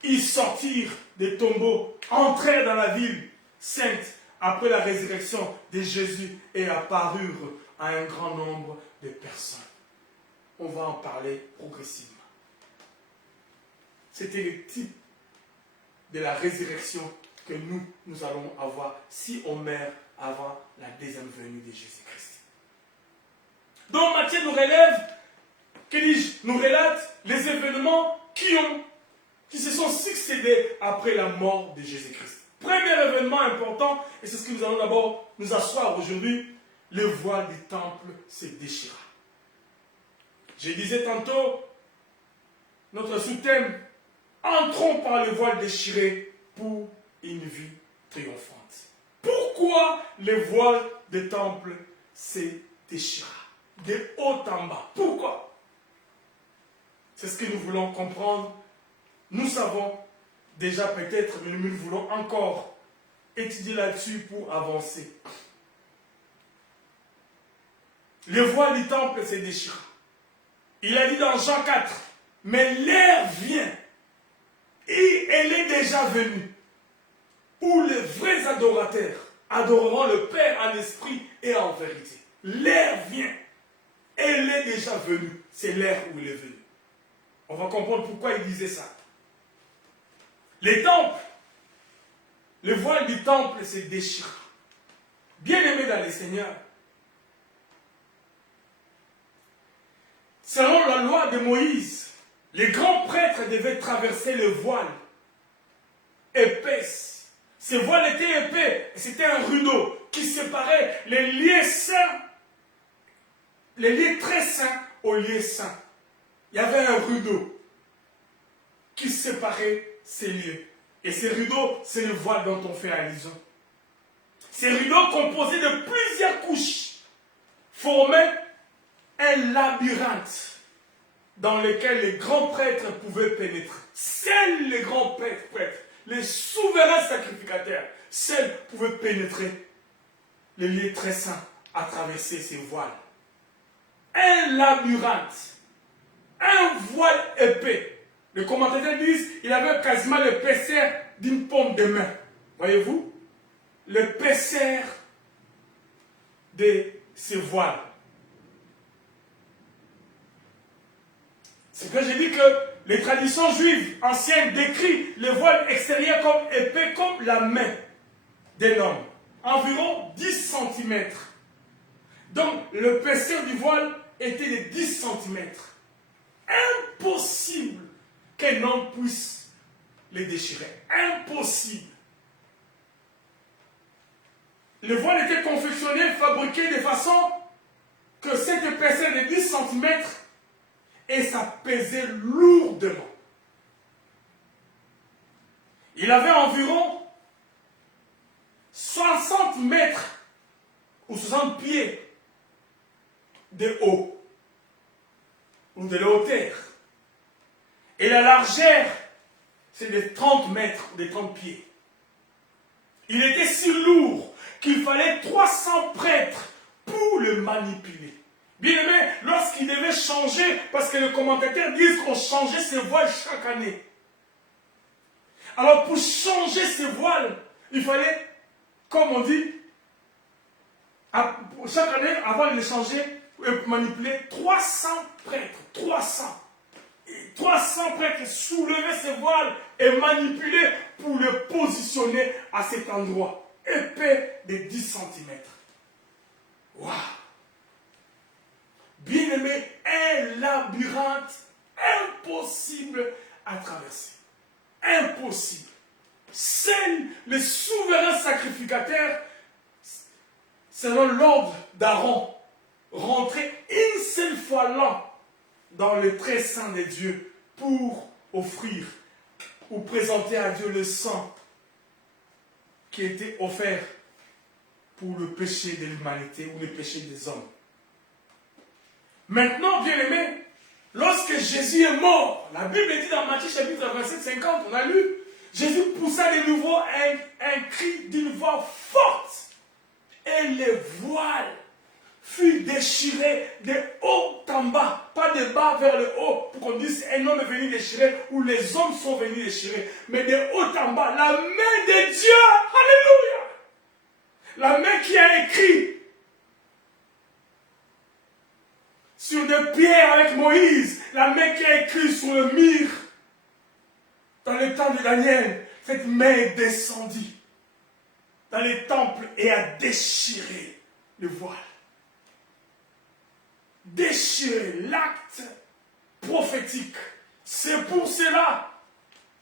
ils sortirent des tombeaux, entrèrent dans la ville sainte après la résurrection de Jésus et apparurent à un grand nombre de personnes. On va en parler progressivement. C'était le type de la résurrection que nous allons avoir si on meurt avant la deuxième venue de Jésus-Christ. Donc Matthieu nous relève, nous relate les événements qui se sont succédés après la mort de Jésus-Christ. Premier événement important, et c'est ce que nous allons d'abord nous asseoir aujourd'hui, le voile du temple se déchira. Je disais tantôt, notre sous-thème, entrons par le voile déchiré pour une vie triomphante. Pourquoi le voile du temple se déchira? De haut en bas. Pourquoi? C'est ce que nous voulons comprendre. Nous savons déjà peut-être, mais nous voulons encore étudier là-dessus pour avancer. Le voile du temple se déchira. Il a dit dans Jean 4, mais l'heure vient, et elle est déjà venue, où les vrais adorateurs adoreront le Père en esprit et en vérité. L'heure vient, elle est déjà venue. C'est l'heure où il est venu. On va comprendre pourquoi il disait ça. Les temples, le voile du temple se déchira. Bien-aimés dans le Seigneur, selon la loi de Moïse, les grands prêtres devaient traverser le voile épaisse. Ce voile était épais, c'était un rideau qui séparait les lieux saints, les lieux très saints aux lieux saints. Il y avait un rideau qui séparait ces lieux. Et ces rideaux, c'est le voile dont on fait allusion. Ces rideaux composés de plusieurs couches formaient un labyrinthe dans lequel les grands prêtres pouvaient pénétrer. Seuls les grands prêtres, les souverains sacrificateurs, seuls pouvaient pénétrer les lieux très saints à traverser ces voiles. Un labyrinthe, un voile épais. Les commentateurs disent qu'il avait quasiment l'épaisseur d'une paume de main. Voyez-vous? L'épaisseur de ces voiles. C'est que j'ai dit que les traditions juives anciennes décrivent le voile extérieur comme épais comme la main d'un homme. Environ 10 cm. Donc l'épaisseur du voile était de 10 cm. Impossible qu'un homme puisse les déchirer. Impossible. Le voile était confectionné, fabriqué de façon que cette épaisseur de 10 cm et ça pesait lourdement. Il avait environ 60 mètres ou 60 pieds de haut ou de la hauteur. Et la largeur, c'est de 30 mètres ou de 30 pieds. Il était si lourd qu'il fallait 300 prêtres pour le manipuler. Bien aimé, lorsqu'il devait changer, parce que les commentateurs disent qu'on changeait ses voiles chaque année. Alors pour changer ses voiles, il fallait, comme on dit, chaque année, avant de les changer, manipuler 300 prêtres. 300. 300 prêtres soulevaient ses voiles et manipulaient pour le positionner à cet endroit, épais de 10 cm. Waouh! Bien-aimé, un labyrinthe impossible à traverser. Impossible. Seuls les souverains sacrificateurs, selon l'ordre d'Aaron, rentraient une seule fois l'an dans le très saint de Dieu pour offrir ou présenter à Dieu le sang qui était offert pour le péché de l'humanité ou le péché des hommes. Maintenant, bien-aimés, lorsque Jésus est mort, la Bible dit dans Matthieu chapitre 27-50, on a lu, Jésus poussa de nouveau un cri d'une voix forte et les voiles furent déchirés de haut en bas, pas de bas vers le haut, pour qu'on dise un homme est venu déchirer ou les hommes sont venus déchirer, mais de haut en bas, la main de Dieu, alléluia, la main qui a écrit sur des pierres avec Moïse, la main qui a écrit sur le mur, dans le temps de Daniel, cette main est descendue dans les temples et a déchiré le voile. Déchirer l'acte prophétique. C'est pour cela,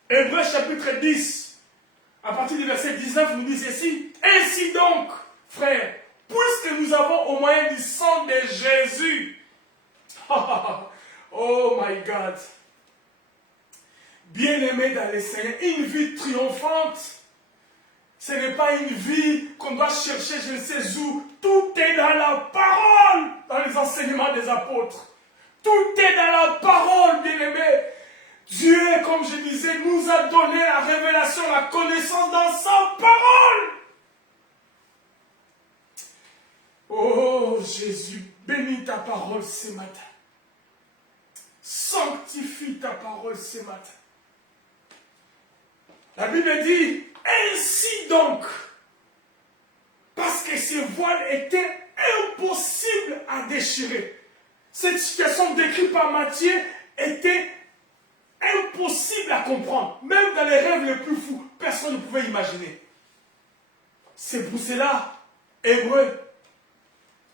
Hébreux chapitre 10, à partir du verset 19, nous dit ceci. Ainsi donc, frères, puisque nous avons au moyen du sang de Jésus. Oh my God. Bien-aimé dans le Seigneur, une vie triomphante, ce n'est pas une vie qu'on doit chercher je ne sais où. Tout est dans la parole, dans les enseignements des apôtres. Tout est dans la parole, bien-aimé. Dieu, comme je disais, nous a donné la révélation, la connaissance dans sa parole. Oh Jésus, bénis ta parole ce matin. Sanctifie ta parole ce matin. La Bible dit, ainsi donc, parce que ces voiles étaient impossibles à déchirer. Cette situation décrite par Matthieu était impossible à comprendre. Même dans les rêves les plus fous, personne ne pouvait imaginer. C'est pour cela, Hébreux,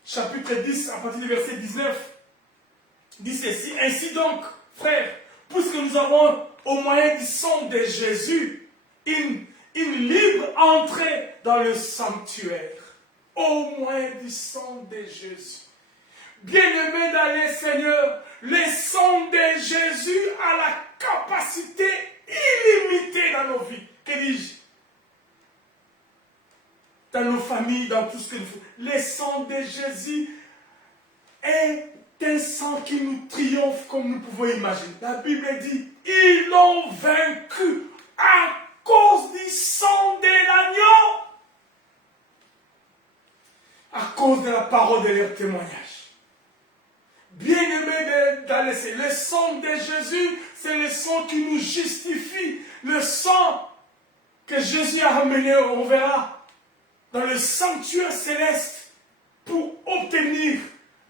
chapitre 10, à partir du verset 19, dit ceci. Ainsi donc, frères, puisque nous avons au moyen du sang de Jésus, une libre entrée dans le sanctuaire. Au moyen du sang de Jésus. Bien-aimés dans le Seigneur, le sang de Jésus a la capacité illimitée dans nos vies. Que dis-je? Dans nos familles, dans tout ce que nous faisons. Le sang de Jésus est un sang qui nous triomphe comme nous pouvons imaginer. La Bible dit, ils l'ont vaincu à cause du sang de l'agneau. À cause de la parole de leur témoignage. Bien-aimés dans le sang de Jésus, c'est le sang qui nous justifie. Le sang que Jésus a ramené, on verra, dans le sanctuaire céleste pour obtenir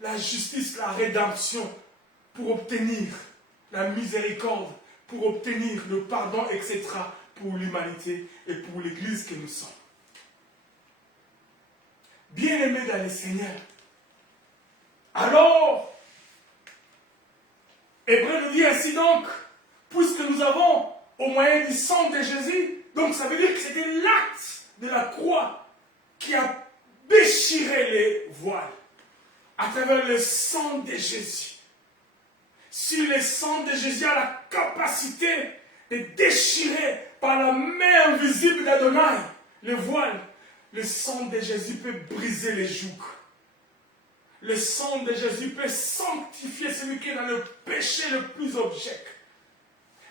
la justice, la rédemption, pour obtenir la miséricorde, pour obtenir le pardon, etc. pour l'humanité et pour l'Église que nous sommes. Bien-aimés dans le Seigneur. Alors, Hébreu nous dit ainsi donc, puisque nous avons au moyen du sang de Jésus, donc ça veut dire que c'était l'acte de la croix qui a déchiré les voiles à travers le sang de Jésus. Si le sang de Jésus a la capacité de déchirer par la main invisible d'Adonai les voiles, le sang de Jésus peut briser les jougs. Le sang de Jésus peut sanctifier celui qui est dans le péché le plus abject.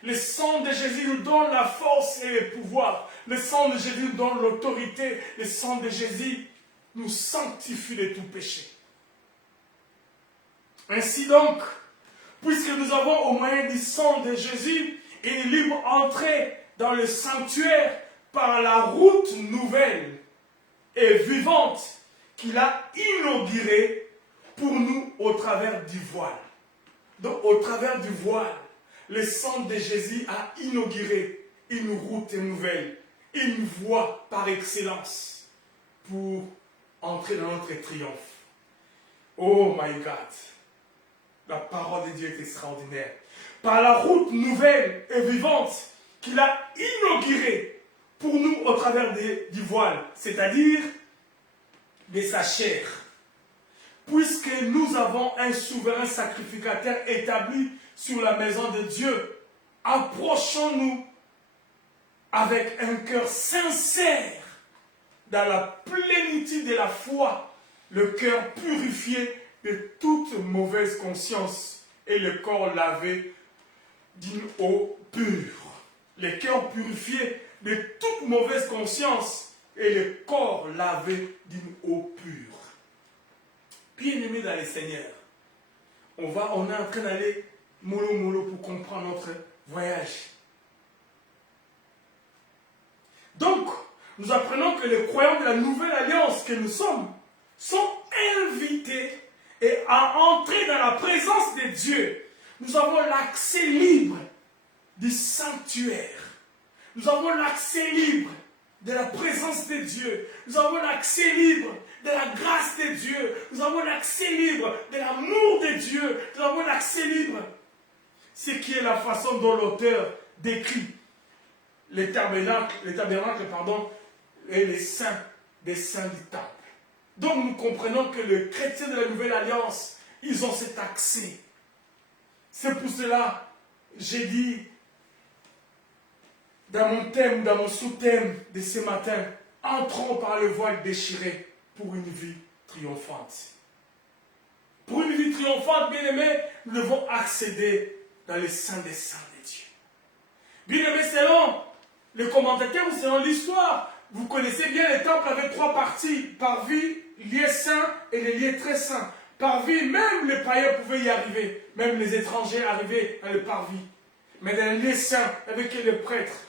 Le sang de Jésus nous donne la force et le pouvoir. Le sang de Jésus nous donne l'autorité. Le sang de Jésus nous sanctifie de tout péché. Ainsi donc, puisque nous avons au moyen du sang de Jésus une libre entrée dans le sanctuaire par la route nouvelle et vivante qu'il a inaugurée pour nous au travers du voile. Donc au travers du voile, le sang de Jésus a inauguré une route nouvelle, une voie par excellence pour entrer dans notre triomphe. Oh my God! La parole de Dieu est extraordinaire. Par la route nouvelle et vivante qu'il a inaugurée pour nous au travers du voile, c'est-à-dire de sa chair. Puisque nous avons un souverain sacrificateur établi sur la maison de Dieu, approchons-nous avec un cœur sincère, dans la plénitude de la foi, le cœur purifié de toute mauvaise conscience et le corps lavé d'une eau pure. Le cœur purifié de toute mauvaise conscience et le corps lavé d'une eau pure. Bien-aimés dans le Seigneur, on est en train d'aller mollo mollo pour comprendre notre voyage. Donc, nous apprenons que les croyants de la nouvelle alliance que nous sommes sont invités et à entrer dans la présence de Dieu. Nous avons l'accès libre du sanctuaire. Nous avons l'accès libre de la présence de Dieu. Nous avons l'accès libre de la grâce de Dieu. Nous avons l'accès libre de l'amour de Dieu. Nous avons l'accès libre. Ce qui est la façon dont l'auteur décrit les tabernacles, et les saints des saints du temple. Donc nous comprenons que les chrétiens de la Nouvelle Alliance, ils ont cet accès. C'est pour cela, j'ai dit, dans mon thème, dans mon sous-thème de ce matin, entrons par le voile déchiré pour une vie triomphante. Pour une vie triomphante, bien-aimés, nous devons accéder dans les saints des saints de Dieu. Bien-aimés, selon les commentateurs ou selon l'histoire, vous connaissez bien, les temples avaient 3 parties. Parvis, liés saints et les liés très saints. Parvis, même les païens pouvaient y arriver. Même les étrangers arrivaient dans le parvis. Mais dans les liés saints, avec les prêtres,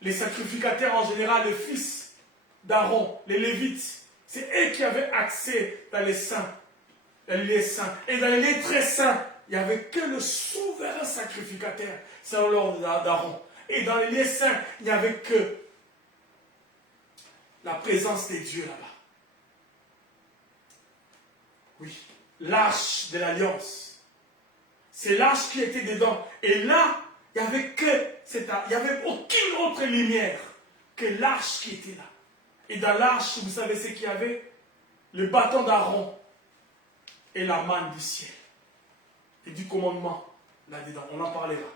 les sacrificateurs en général, les fils d'Aaron, les Lévites, c'est eux qui avaient accès dans les saints, dans les liés saints. Et dans les liés très saints, il n'y avait que le souverain sacrificateur, selon l'ordre d'Aaron. Et dans les lieux saints, il n'y avait que la présence de Dieu là-bas. Oui, l'arche de l'alliance. C'est l'arche qui était dedans. Et là, il n'y avait il n'y avait aucune autre lumière que l'arche qui était là. Et dans l'arche, vous savez ce qu'il y avait? Le bâton d'Aaron et la manne du ciel. Et du commandement là-dedans. On en parlera.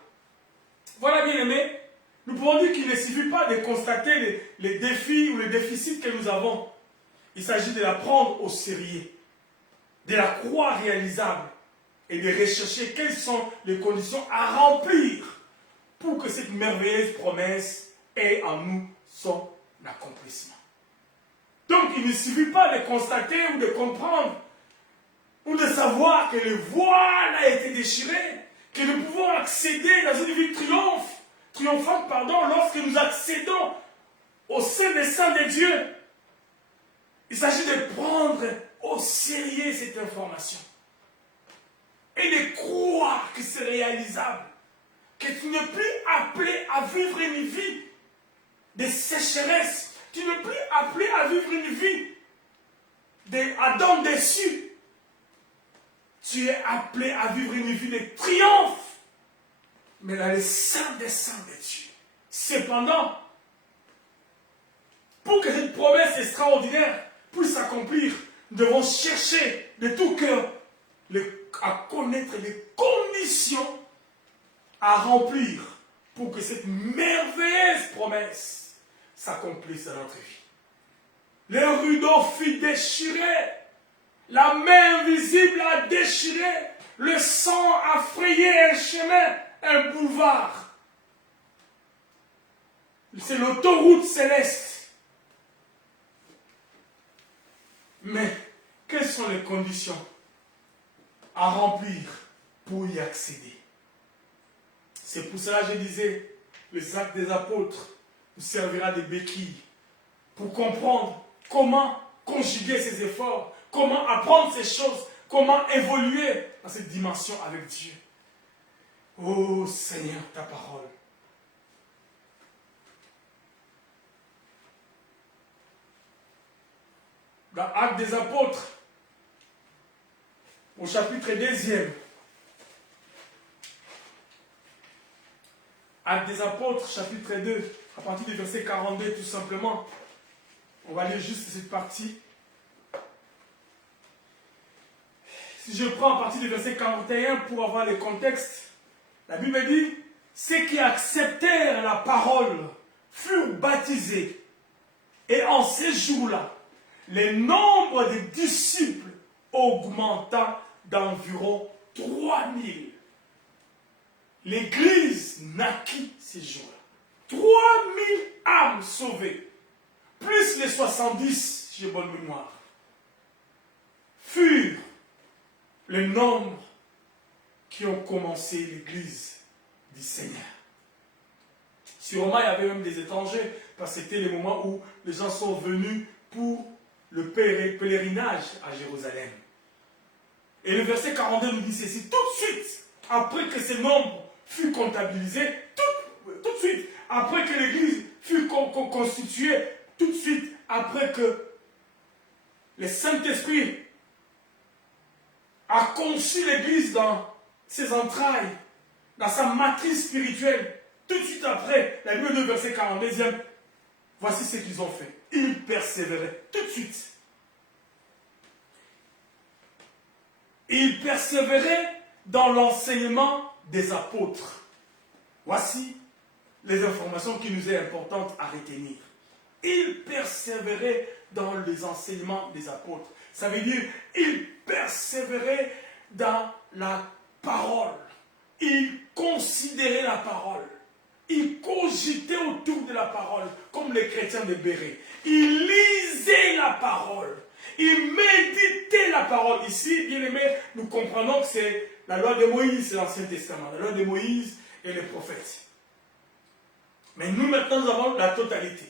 Voilà, bien aimé. Nous pouvons dire qu'il ne suffit pas de constater les défis ou les déficits que nous avons. Il s'agit de la prendre au sérieux, de la croire réalisable et de rechercher quelles sont les conditions à remplir pour que cette merveilleuse promesse ait en nous son accomplissement. Donc il ne suffit pas de constater ou de comprendre ou de savoir que le voile a été déchiré, que nous pouvons accéder dans une vie triomphante, lorsque nous accédons au sein des saints de Dieu. Il s'agit de prendre au sérieux cette information et de croire que c'est réalisable, que tu n'es plus appelé à vivre une vie de sécheresse, tu n'es plus appelé à vivre une vie d'Adam déçu. Tu es appelé à vivre une vie de triomphe, mais dans les saints des saints de Dieu. Cependant, pour que cette promesse extraordinaire puisse s'accomplir, nous devons chercher de tout cœur à connaître les conditions à remplir pour que cette merveilleuse promesse s'accomplisse dans notre vie. Le rideau fut déchiré, la main invisible a déchiré, le sang a frayé un chemin, un boulevard. C'est l'autoroute céleste. Mais quelles sont les conditions à remplir pour y accéder? C'est pour cela que je disais, le sac des apôtres nous servira de béquille pour comprendre comment conjuguer ces efforts, comment apprendre ces choses, comment évoluer dans cette dimension avec Dieu. Oh Seigneur, ta parole. Dans Actes des Apôtres, au chapitre 2, Actes des Apôtres, chapitre 2, à partir du verset 42, tout simplement. On va lire juste cette partie. Si je prends à partir du verset 41 pour avoir le contexte, la Bible dit, ceux qui acceptèrent la parole furent baptisés. Et en ces jours-là, le nombre de disciples augmenta d'environ 3000. L'Église naquit ces jours-là. 3000 âmes sauvées, plus les 70, si j'ai bonne mémoire, furent le nombre qui ont commencé l'Église du Seigneur. Sûrement, il y avait même des étrangers, parce que c'était le moment où les gens sont venus pour le pèlerinage à Jérusalem. Et le verset 42 nous dit ceci, tout de suite, après que ce nombre fut comptabilisé, tout de suite, après que l'Église fut constituée, tout de suite, après que le Saint-Esprit a conçu l'Église dans ses entrailles, dans sa matrice spirituelle, tout de suite après, la Bible 2, verset 42, voici ce qu'ils ont fait. Ils persévéraient tout de suite. Ils persévéraient dans l'enseignement des apôtres. Voici les informations qui nous est importantes à retenir. Ils persévéraient dans les enseignements des apôtres. Ça veut dire, ils persévéraient dans la parole. Ils considéraient la parole. Ils cogitaient autour de la parole, comme les chrétiens de Béret. Ils lisaient la parole. Ils méditaient la parole. Ici, bien aimés, nous comprenons que c'est la loi de Moïse, c'est l'Ancien Testament. La loi de Moïse et les prophètes. Mais nous, maintenant, nous avons la totalité.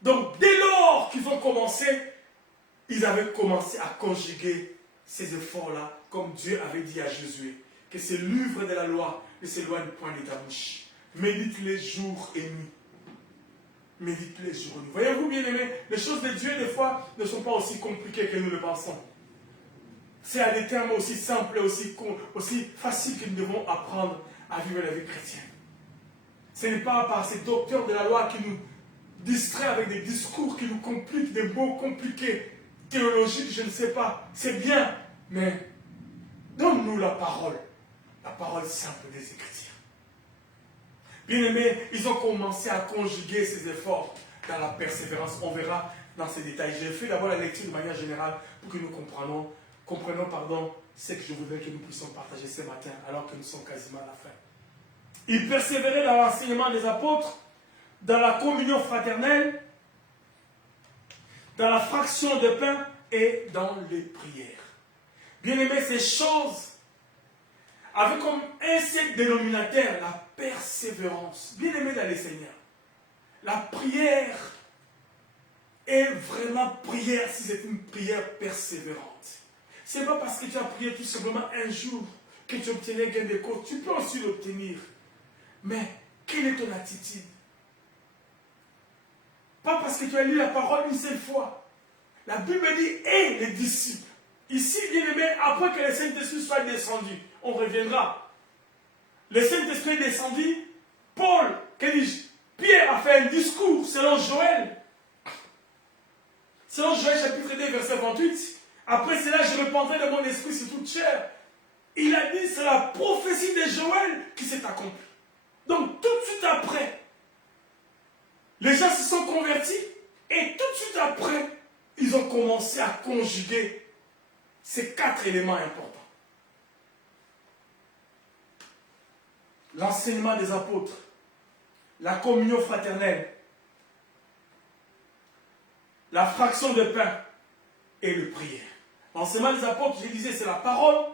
Donc, dès lors qu'ils ont commencé, ils avaient commencé à conjuguer ces efforts-là, comme Dieu avait dit à Josué, que ce livre de la loi ne s'éloigne point de ta bouche. Médite-les jour et nuit. Médite-les jour et nuit. Voyez-vous, bien aimés, les choses de Dieu, des fois, ne sont pas aussi compliquées que nous le pensons. C'est à des termes aussi simples et aussi faciles que nous devons apprendre à vivre la vie chrétienne. Ce n'est pas par ces docteurs de la loi qui nous distraient avec des discours qui nous compliquent, des mots compliqués, théologiques, je ne sais pas. C'est bien, mais donne-nous la parole simple des Écritures. Bien aimés, ils ont commencé à conjuguer ces efforts dans la persévérance. On verra dans ces détails. J'ai fait d'abord la lecture de manière générale pour que nous comprenions ce que je voudrais que nous puissions partager ce matin, alors que nous sommes quasiment à la fin. Ils persévéraient dans l'enseignement des apôtres, dans la communion fraternelle, dans la fraction de pain et dans les prières. Bien aimés, ces choses avaient comme un seul dénominateur la persévérance. Bien aimé dans les Seigneurs, la prière est vraiment prière si c'est une prière persévérante. Ce n'est pas parce que tu as prié tout simplement un jour que tu obtiens gain de cause. Tu peux aussi l'obtenir. Mais quelle est ton attitude? Pas parce que tu as lu la parole une seule fois. La Bible dit « et les disciples ». Ici, bien aimé, après que le Saint-Esprit soit descendu, on reviendra. Le Saint-Esprit est descendu, Paul, Pierre a fait un discours selon Joël. Selon Joël chapitre 2, verset 28. Après cela, je répandrai de mon esprit sur toute chair. Il a dit, c'est la prophétie de Joël qui s'est accomplie. Donc, tout de suite après, les gens se sont convertis et tout de suite après, ils ont commencé à conjuguer ces 4 éléments importants. L'enseignement des apôtres, la communion fraternelle, la fraction de pain et le prière. L'enseignement des apôtres, je disais, c'est la parole.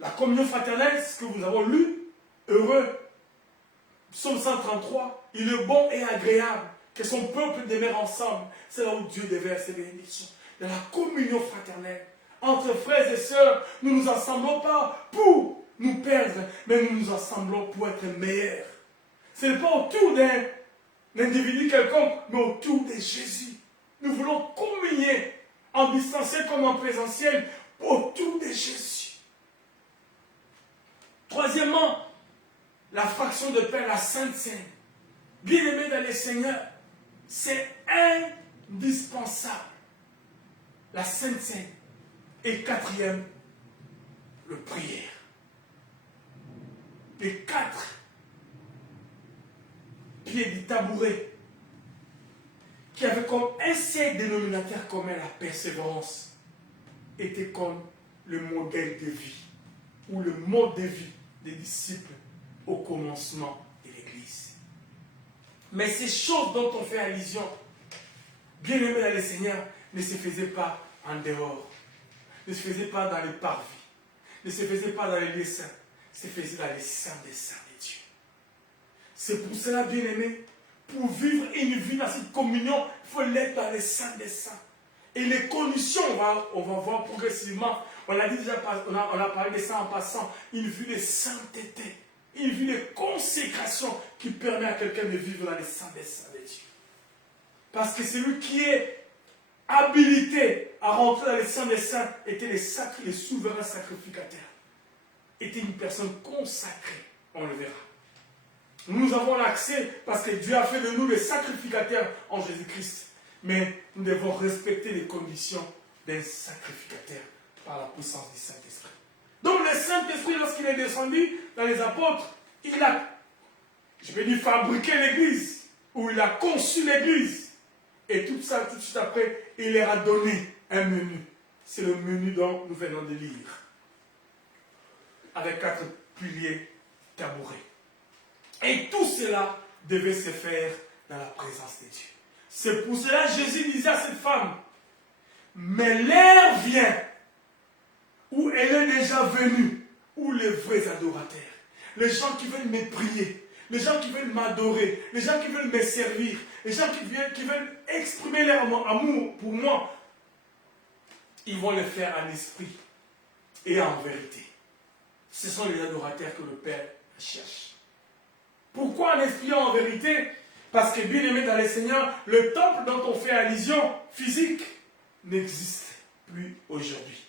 La communion fraternelle, c'est ce que vous avez lu. Heureux. Psaume 133. Il est bon et agréable que son peuple demeure ensemble. C'est là où Dieu déverse ses bénédictions. Dans la communion fraternelle. Entre frères et sœurs, nous ne nous assemblons pas pour nous perdre, mais nous nous assemblons pour être meilleurs. Ce n'est pas autour d'un individu quelconque, mais autour de Jésus. Nous voulons communier en distanciel comme en présentiel autour de Jésus. Troisièmement, la fraction de pain, la Sainte Seine. Bien-aimés dans les Seigneurs, c'est indispensable. La Sainte Seine. Et quatrième, le prière. Les 4 pieds du tabouret qui avaient comme un seul dénominateur commun la persévérance était comme le modèle de vie ou le mode de vie des disciples au commencement de l'Église. Mais ces choses dont on fait allusion, bien aimés dans le Seigneur, ne se faisaient pas en dehors, ne se faisaient pas dans les parvis, ne se faisaient pas dans les lieux saints, se faisaient dans les saints des saints de Dieu. C'est pour cela, bien aimés, pour vivre une vie dans cette communion, il faut l'être dans les saints des saints. Et les conditions, on va voir progressivement. On a déjà on a parlé de ça en passant. Une vie de sainteté, une vie de consécration qui permet à quelqu'un de vivre dans les saints des saints de Dieu. Parce que celui qui est habilité à rentrer dans les saints des saints était le souverain sacrificateur. Était une personne consacrée, on le verra. Nous avons l'accès parce que Dieu a fait de nous des sacrificateurs en Jésus-Christ. Mais nous devons respecter les conditions d'un sacrificateur par la puissance du Saint-Esprit. Donc le Saint-Esprit, lorsqu'il est descendu dans les apôtres, il a, je vais dire, fabriqué l'église, ou il a conçu l'église. Et tout ça, tout de suite après, il leur a donné un menu. C'est le menu dont nous venons de lire. Avec 4 piliers tabourés. Et tout cela devait se faire dans la présence de Dieu. C'est pour cela que Jésus disait à cette femme, mais l'heure vient où elle est déjà venue, où les vrais adorateurs, les gens qui veulent me prier, les gens qui veulent m'adorer, les gens qui veulent me servir, les gens qui veulent exprimer leur amour pour moi, ils vont le faire en esprit et en vérité. Ce sont les adorateurs que le Père cherche. Pourquoi en esprit et en vérité? Parce que, bien aimé dans le Seigneur, le temple dont on fait allusion physique n'existe plus aujourd'hui.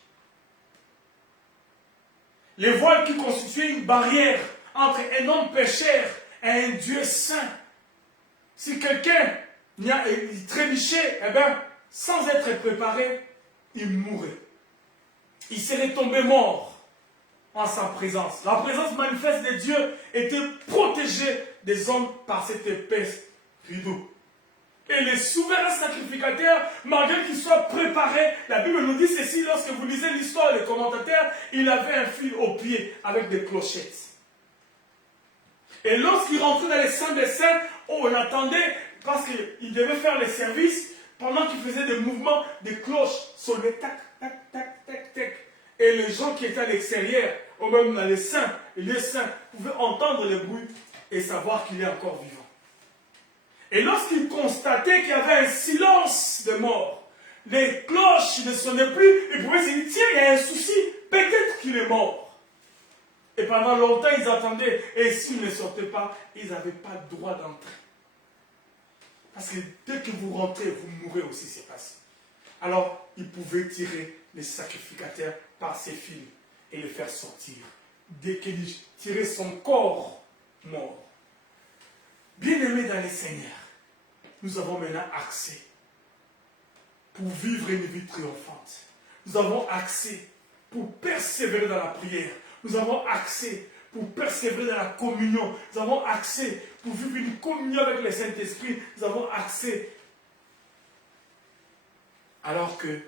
Les voiles qui constituaient une barrière entre un homme pécheur et un Dieu saint. Si quelqu'un y trébuchait, eh bien, sans être préparé, il mourrait. Il serait tombé mort en sa présence. La présence manifeste de Dieu était protégée des hommes par cette épaisse rideau. Et les souverains sacrificateurs, malgré qu'ils soient préparés, la Bible nous dit ceci, lorsque vous lisez l'histoire des commentateurs, il avait un fil au pied avec des clochettes. Et lorsqu'il rentrait dans les saints des saints, on attendait, parce qu'il devait faire les services, pendant qu'il faisait des mouvements, des cloches sonnaient tac, tac, tac, tac, tac. Et les gens qui étaient à l'extérieur, ou même dans les saints, pouvaient entendre le bruit et savoir qu'il est encore vivant. Et lorsqu'ils constataient qu'il y avait un silence de mort, les cloches ne sonnaient plus, ils pouvaient se dire, tiens, il y a un souci, peut-être qu'il est mort. Et pendant longtemps, ils attendaient, et s'ils ne sortaient pas, ils n'avaient pas le droit d'entrer. Parce que dès que vous rentrez, vous mourrez aussi, c'est passé. Alors, ils pouvaient tirer les sacrificateurs par ses fils et le faire sortir. Dès qu'ils tiraient son corps mort. Bien-aimés dans le Seigneur, nous avons maintenant accès pour vivre une vie triomphante. Nous avons accès pour persévérer dans la prière. Nous avons accès pour persévérer dans la communion. Nous avons accès pour vivre une communion avec le Saint-Esprit. Nous avons accès alors que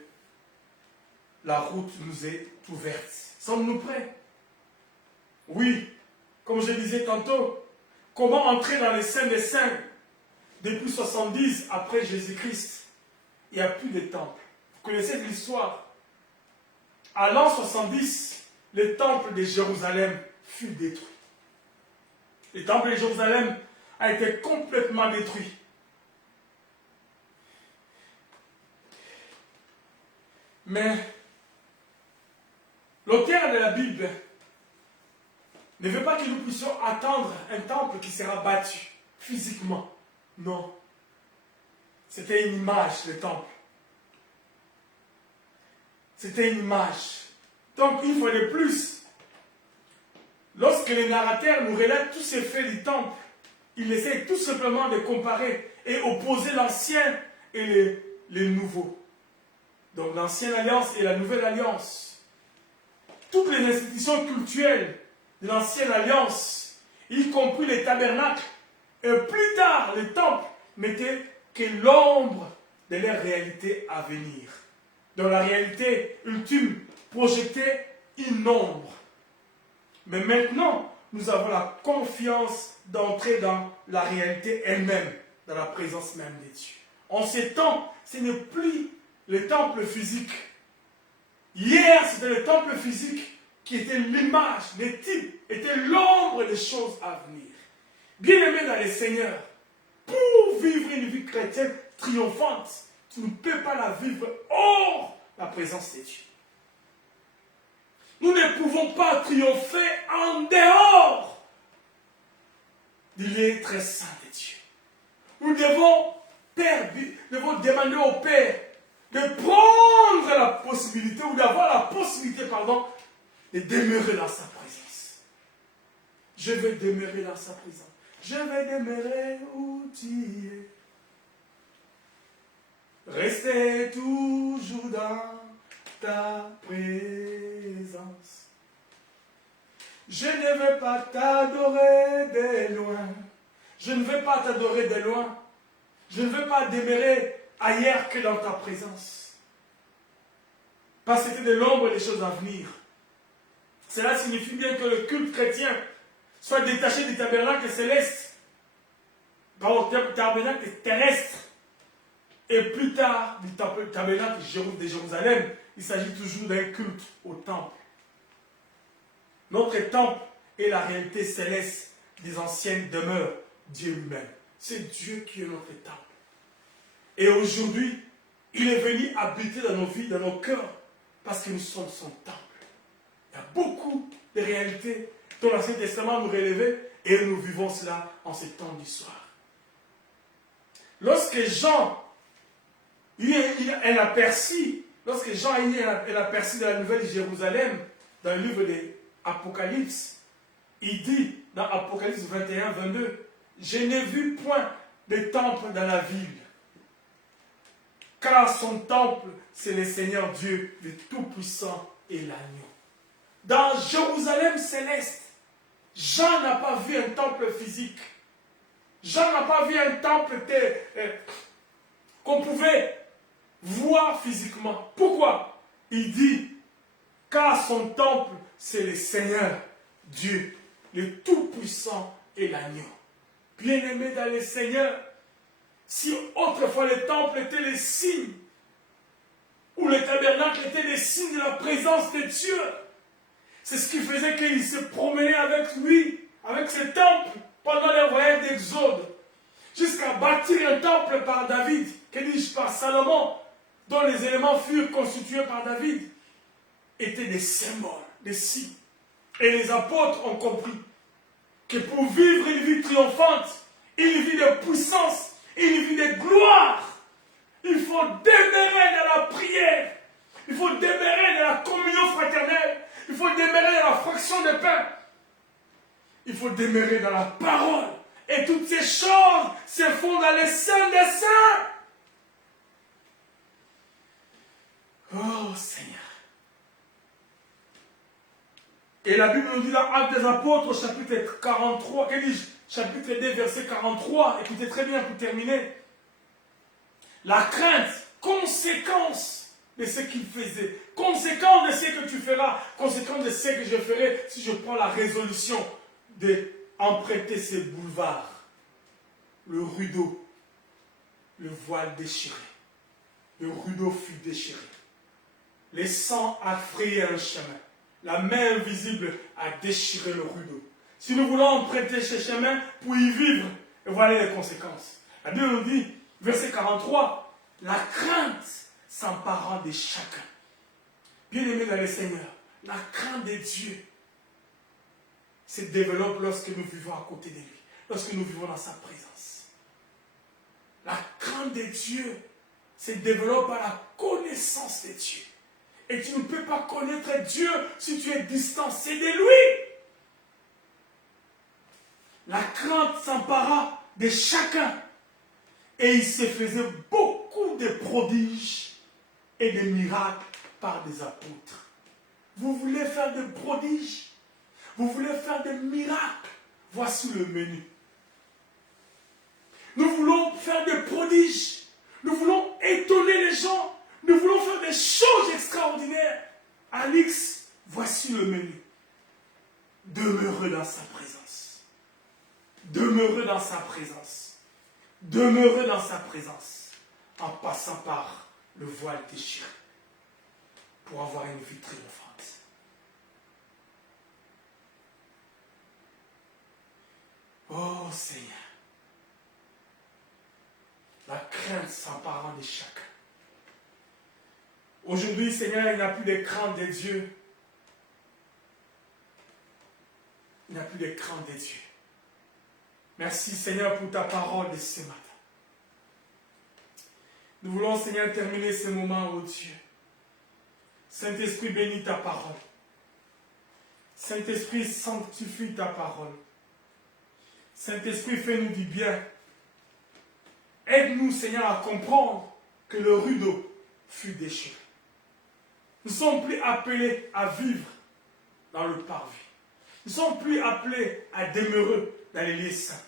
la route nous est ouverte. Sommes-nous prêts? Oui, comme je disais tantôt, comment entrer dans les saints des saints? Depuis 70 après Jésus-Christ, il n'y a plus de temple. Vous connaissez l'histoire. À l'an 70, le temple de Jérusalem fut détruit. Le temple de Jérusalem a été complètement détruit. Mais l'auteur de la Bible ne veut pas que nous puissions attendre un temple qui sera battu physiquement. Non. C'était une image, le temple. C'était une image. Donc, une fois de plus, lorsque le narrateur nous relate tous ces faits du temple, il essaie tout simplement de comparer et opposer l'ancien et le nouveau. Donc, l'ancienne alliance et la nouvelle alliance. Toutes les institutions culturelles de l'ancienne alliance, y compris les tabernacles, et plus tard les temples, n'étaient que l'ombre de leur réalité à venir. Dans la réalité ultime, projetait une ombre. Mais maintenant, nous avons la confiance d'entrer dans la réalité elle-même, dans la présence même de Dieu. En ces temps, ce n'est plus le temple physique. Hier, c'était le temple physique qui était l'image, le type, était l'ombre des choses à venir. Bien-aimé dans le Seigneur, pour vivre une vie chrétienne triomphante, tu ne peux pas la vivre hors la présence de Dieu. Nous ne pouvons pas triompher en dehors du lieu très saint de Dieu. Nous devons demander au Père de prendre la possibilité, ou d'avoir la possibilité, de demeurer dans sa présence. Je veux demeurer dans sa présence. je vais demeurer où tu es. Rester toujours dans ta présence. Je ne veux pas t'adorer de loin. Je ne veux pas t'adorer de loin. Je ne veux pas demeurer ailleurs que dans ta présence. Parce que c'était de l'ombre des choses à venir. Cela signifie bien que le culte chrétien soit détaché du tabernacle céleste, pas au tabernacle terrestre, et plus tard du tabernacle de Jérusalem. Il s'agit toujours d'un culte au temple. Notre temple est la réalité céleste des anciennes demeures, Dieu lui-même. C'est Dieu qui est notre temple. Et aujourd'hui, il est venu habiter dans nos vies, dans nos cœurs, parce que nous sommes son temple. Il y a beaucoup de réalités dont l'Ancien Testament nous relevait et nous vivons cela en ces temps d'histoire. Lorsque Jean a eu un aperçu de la nouvelle Jérusalem, dans le livre de l'Apocalypse, il dit dans Apocalypse 21, 22, « Je n'ai vu point de temple dans la ville, car son temple, c'est le Seigneur Dieu, le Tout-Puissant et l'Agneau. » Dans Jérusalem céleste, Jean n'a pas vu un temple physique. Jean n'a pas vu un temple qu'on pouvait voir physiquement. Pourquoi? Il dit, car son temple, c'est le Seigneur Dieu, le Tout-Puissant et l'Agneau. Bien-aimé dans le Seigneur, si autrefois le temple était le signe, ou le tabernacle était le signe de la présence de Dieu, c'est ce qui faisait qu'il se promenait avec lui, avec ce temple, pendant les voyages d'Exode, jusqu'à bâtir un temple par David, que dis-je, par Salomon, dont les éléments furent constitués par David, étaient des symboles, des signes. Et les apôtres ont compris que pour vivre une vie triomphante, une vie de puissance, une vie de gloire, il faut demeurer dans la prière, il faut demeurer dans la communion fraternelle, il faut demeurer dans la fraction de pain, il faut demeurer dans la parole. Et toutes ces choses se font dans les saints des saints. Oh Seigneur. Et la Bible nous dit dans Actes des Apôtres, chapitre 43, chapitre 2, verset 43, écoutez très bien pour terminer. La crainte, conséquence de ce qu'il faisait, conséquence de ce que tu feras, conséquence de ce que je ferai si je prends la résolution d'emprunter ces boulevards, le rideau, le voile déchiré, le rideau fut déchiré, le sang a frayé un chemin. La main invisible a déchiré le rideau. Si nous voulons emprunter ce chemin pour y vivre, voilà les conséquences. La Bible nous dit, verset 43, la crainte s'emparant de chacun. Bien-aimé dans le Seigneur, la crainte de Dieu se développe lorsque nous vivons à côté de lui, lorsque nous vivons dans sa présence. La crainte de Dieu se développe à la connaissance de Dieu. Et tu ne peux pas connaître Dieu si tu es distancé de lui. La crainte s'empara de chacun. Et il se faisait beaucoup de prodiges et de miracles par des apôtres. Vous voulez faire des prodiges? Vous voulez faire des miracles? Voici le menu. Nous voulons faire des prodiges. Nous voulons étonner les gens. Nous voulons faire des choses extraordinaires. Alix, voici le menu. Demeurez dans sa présence. Demeurez dans sa présence. Demeurez dans sa présence. En passant par le voile déchiré. Pour avoir une vie triomphante. Oh Seigneur. La crainte s'emparant de chacun. Aujourd'hui, Seigneur, il n'y a plus de crainte de Dieu. Il n'y a plus de crainte de Dieu. Merci, Seigneur, pour ta parole de ce matin. Nous voulons, Seigneur, terminer ce moment, oh Dieu. Saint-Esprit, bénis ta parole. Saint-Esprit, sanctifie ta parole. Saint-Esprit, fais-nous du bien. Aide-nous, Seigneur, à comprendre que le rideau fut déchiré. Nous ne sommes plus appelés à vivre dans le parvis. Nous ne sommes plus appelés à demeurer dans les lieux saints.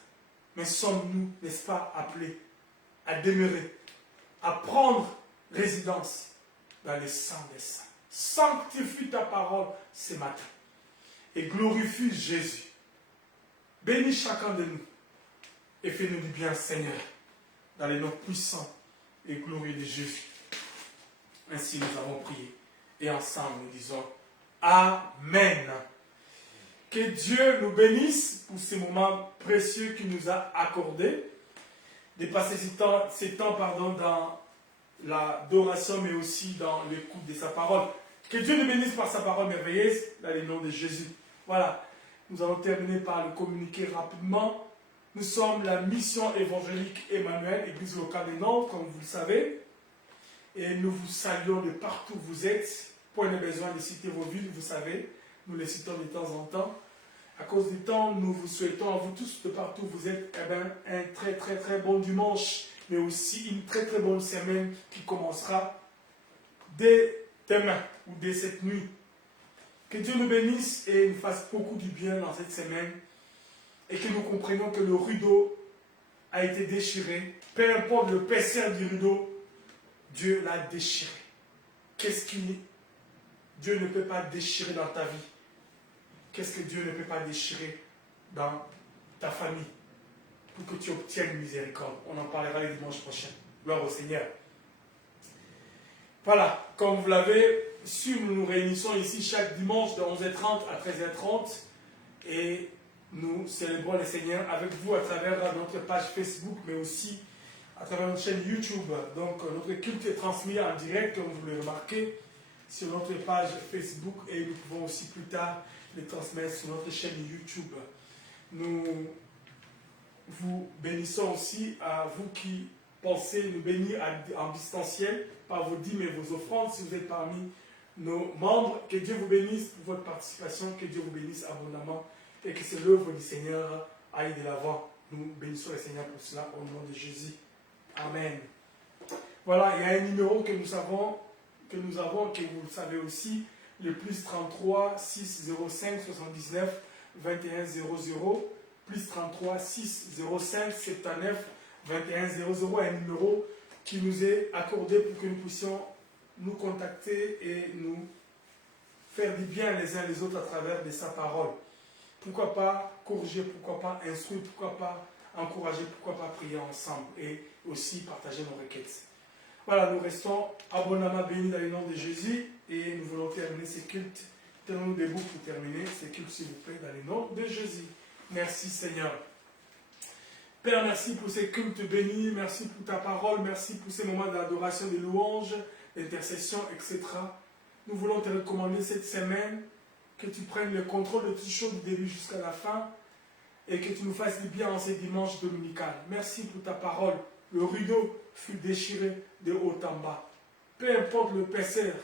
Mais sommes-nous, n'est-ce pas, appelés à demeurer, à prendre résidence dans les saints des saints. Sanctifie ta parole ce matin et glorifie Jésus. Bénis chacun de nous et fais-nous du bien, Seigneur, dans les noms puissants et glorieux de Jésus. Ainsi nous avons prié et ensemble nous disons Amen. Que Dieu nous bénisse pour ces moments précieux qu'il nous a accordés, de passer ces temps dans l'adoration, mais aussi dans l'écoute de sa parole. Que Dieu nous bénisse par sa parole merveilleuse, dans le nom de Jésus. Voilà, nous allons terminer par le communiquer rapidement. Nous sommes la mission évangélique Emmanuel, Église locale des Nantes, comme vous le savez. Et nous vous saluons de partout où vous êtes. Point de besoin de citer vos villes, vous savez. Nous les citons de temps en temps. À cause du temps, nous vous souhaitons à vous tous, de partout où vous êtes, un très très très bon dimanche, mais aussi une très très bonne semaine qui commencera dès demain ou dès cette nuit. Que Dieu nous bénisse et nous fasse beaucoup du bien dans cette semaine et que nous comprenions que le rideau a été déchiré. Peu importe l'épaisseur du rideau, Dieu l'a déchiré. Qu'est-ce que Dieu ne peut pas déchirer dans ta vie? Qu'est-ce que Dieu ne peut pas déchirer dans ta famille pour que tu obtiennes miséricorde? On en parlera le dimanche prochain. Gloire au Seigneur. Voilà, comme vous l'avez su, nous nous réunissons ici chaque dimanche de 11h30 à 13h30 et nous célébrons le Seigneur avec vous à travers notre page Facebook, mais aussi à travers notre chaîne YouTube. Donc notre culte est transmis en direct, comme vous le remarquez, sur notre page Facebook et nous pouvons aussi plus tard les transmettre sur notre chaîne YouTube. Nous vous bénissons aussi à vous qui pensez nous bénir en distanciel par vos dîmes et vos offrandes si vous êtes parmi nos membres. Que Dieu vous bénisse pour votre participation, que Dieu vous bénisse abondamment et que c'est l'œuvre du Seigneur aille de l'avant. Nous bénissons le Seigneur pour cela au nom de Jésus. Amen. Voilà, il y a un numéro que nous avons, que vous le savez aussi, le plus 33 605 79 21 00, plus 33 605 79 21 00, un numéro qui nous est accordé pour que nous puissions nous contacter et nous faire du bien les uns les autres à travers de sa parole. Pourquoi pas corriger, pourquoi pas instruire, pourquoi pas encourager, pourquoi pas prier ensemble et aussi partager nos requêtes. Voilà, nous restons abondamment bénis dans le nom de Jésus et nous voulons terminer ces cultes. Tenons-nous debout pour terminer ces cultes, s'il vous plaît, dans le nom de Jésus. Merci Seigneur. Père, merci pour ces cultes bénis, merci pour ta parole, merci pour ces moments d'adoration, de louange, d'intercession, etc. Nous voulons te recommander cette semaine, que tu prennes le contrôle de toutes choses du début jusqu'à la fin et que tu nous fasses du bien en ces dimanches dominicales. Merci pour ta parole. Le rideau fut déchiré de haut en bas. Peu importe l'épaisseur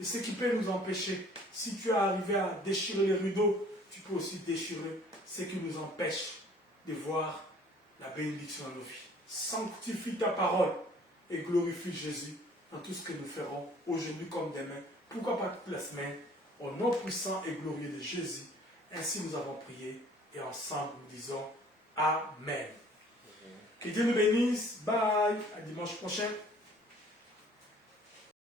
et ce qui peut nous empêcher. Si tu es arrivé à déchirer les rideaux, tu peux aussi déchirer ce qui nous empêche de voir la bénédiction dans nos vies. Sanctifie ta parole et glorifie Jésus dans tout ce que nous ferons aujourd'hui comme demain. Pourquoi pas toute la semaine, au nom puissant et glorieux de Jésus. Ainsi nous avons prié et ensemble nous disons Amen. Que Dieu nous bénisse. Bye. À dimanche prochain.